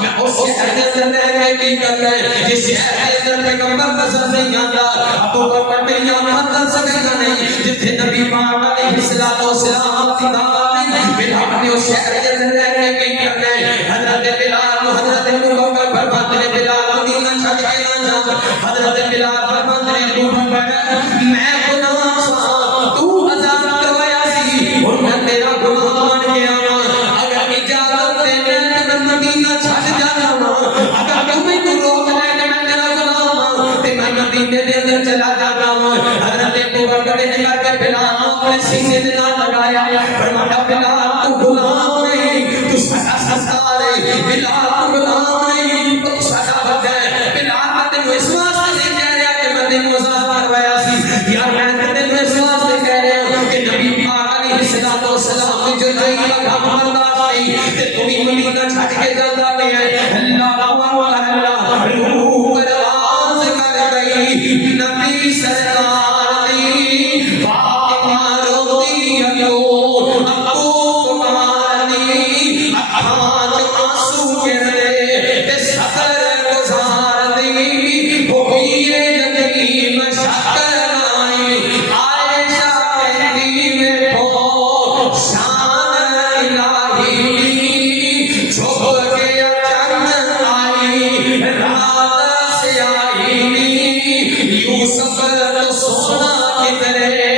میں اس شہر کے اندر رہ کے کی کرنا ہے جس شہر کے اندر پیغمبر نظر نہیں آتا ابوبکر میری آمد کر سکے گا نہیں جتھے نبی پاک علیہ الصلوۃ والسلام کی دعوت نہیں بلال نے اس شہر کے اندر رہ کے کی کرنا ہے حضرت بلال حضرت ابوبکر فرماتے ہیں بلال مدینہ چھڈ کے نہ جا حضرت بلال فرماتے ہیں ابوبکر میں گناہ سا تو عذاب کروایا سی اور میں تیرا گناہ مان کے آیا اگر اجازت دے میں مدینہ چھڈ جانا اگر تو میں کو روک لے کہ میں تیرا غلام تے میں مدینے دے اندر چلا جاتا ہوں حضرت ابوبکر نے کہا کہ بلال اپنے سینے دے نال لگایا فرمایا بلال تو غلام نہیں تو سدا سردار ہے بلال تو غلام نہیں تو سدا بندہ ہے بلال میں تینوں اس واسطے نہیں کہہ رہا کہ میں تینوں عذاب کروایا سی یار میں تینوں اس واسطے کہہ رہا کہ نبی پاک علیہ الصلوۃ والسلام نے جو نہیں لگا برداشت نہیں تے تو بھی مدینہ چھڈ کے جاتا ہے اللہ اکبر اللہ روح پرواز کر گئی نبی سرکار دی فاطمہ روتی ابو کمانی اکھاں چ آنسو گرے تے صبر گزار دی ہوئی یتیم شکر آئی عائشہ کہندی میں ہو شان الہی چھپ گیا چند آئی رات سے آئی یوسف تو سونا کدرے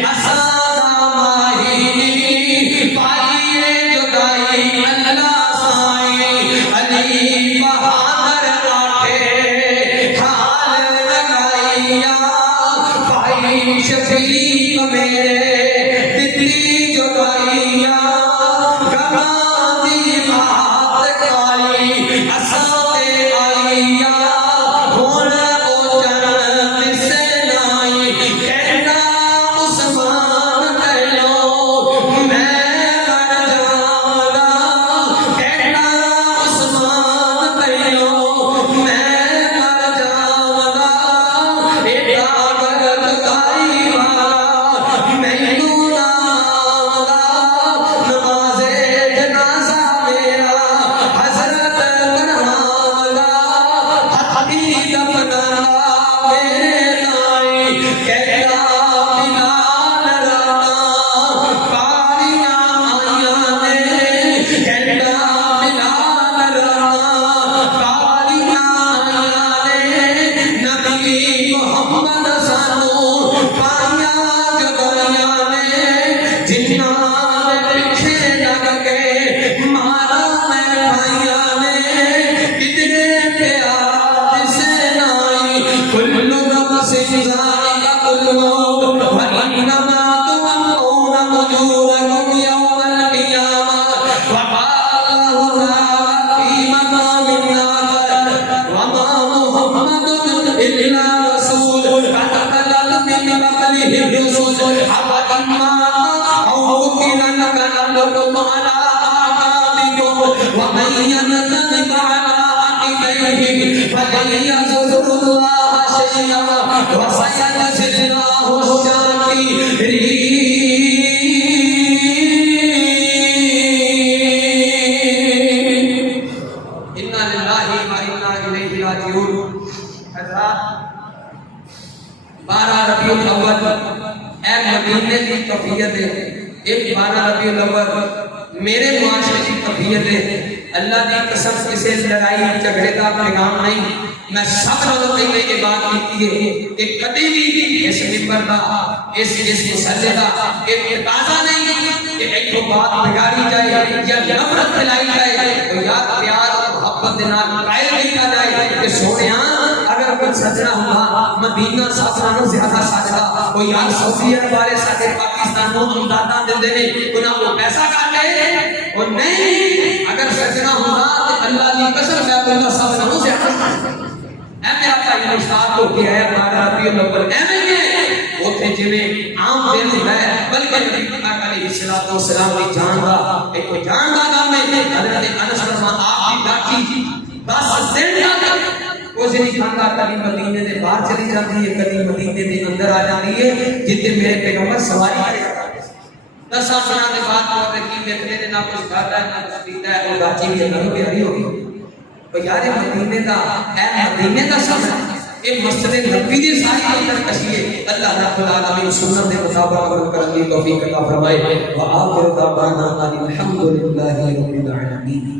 اسادہ ماہی پائیے جدائی اللہ سائی علی بہادر آٹھے کھال لگائیا بھائی شفیق میرے دلی جدائیا گواہ دی بات کالی اساتے آئیا ہون او جنت سے نائی کہنا عثمان کہلو میں مر جاؤں گا کہنا عثمان کہلو میں مر جاؤں گا ایڈا غلط کائی والا میں يعلقكم على أعقابكم ومن ينقلب على عقبيه فلن يضر الله شيئا وسيجزي الله الشاكرين. إنا لله وإنا إليه راجعون. حضرات 12 ربیع الاول اے مدینے کی کفیت ہے. ایک 12 ربیع الاول میرے معاشرے کی کفیت ہے. اللہ کی قسم کسی لڑائی جھگڑے کا پیغام نہیں. میں سب لوگوں کے لیے یہ بات کی ہے کہ کبھی بھی اس منبر کا اس مسئلے کا ایک تقاضا نہیں کہ ایک تو بات بگاڑی جائے یا نفرت پھیلائی جائے تو یاد پیار محبت کے نال قائل کیا جائے کہ سونیاں اگر کوئی سجنا ہوا مدینہ ساتھانوں زیادہ سجدا کوئی یار سعودی عرب والے ساتھے پاکستان کو امدادہ دے دے انہاں کو پیسہ کاٹے اور نہیں اگر سجنا ہوا تو اللہ کی قسم میں اللہ ساتھانوں زیادہ اے میرا بھائی استاد کو کیا ہے 12 ربیع الاول ایویں ہے اوتھے جویں عام دن ہوندا ہے بلکہ نبی پاک علیہ الصلوۃ والسلام دی جان دا ایک جان دا کام ہے. حضرت انس فرماتا آپ کی ڈاکی 10 دن تک کچھ نہیں کھانا کبھی مدینے دے باہر چلی جاتی ہے کبھی مدینے دے اندر آ جاتی ہے جتنے میرے پیغمبر سواری کرے گا 10 سال کے بعد وہ رکھی دیکھنے نے نہ کچھ کھاتا ہے نہ کچھ پیتا ہے اور ڈاکی بھی اللہ کی پیاری ہوگی. تو یار مدینے دا اے مدینے دا سفر یہ مسجد نبوی دی ساری اندر کشیے. اللہ رب العالمین سنت کے مطابق عمل کرنے کی توفیق عطا فرمائے. وآخر دعوانا ان الحمد للہ رب العالمین.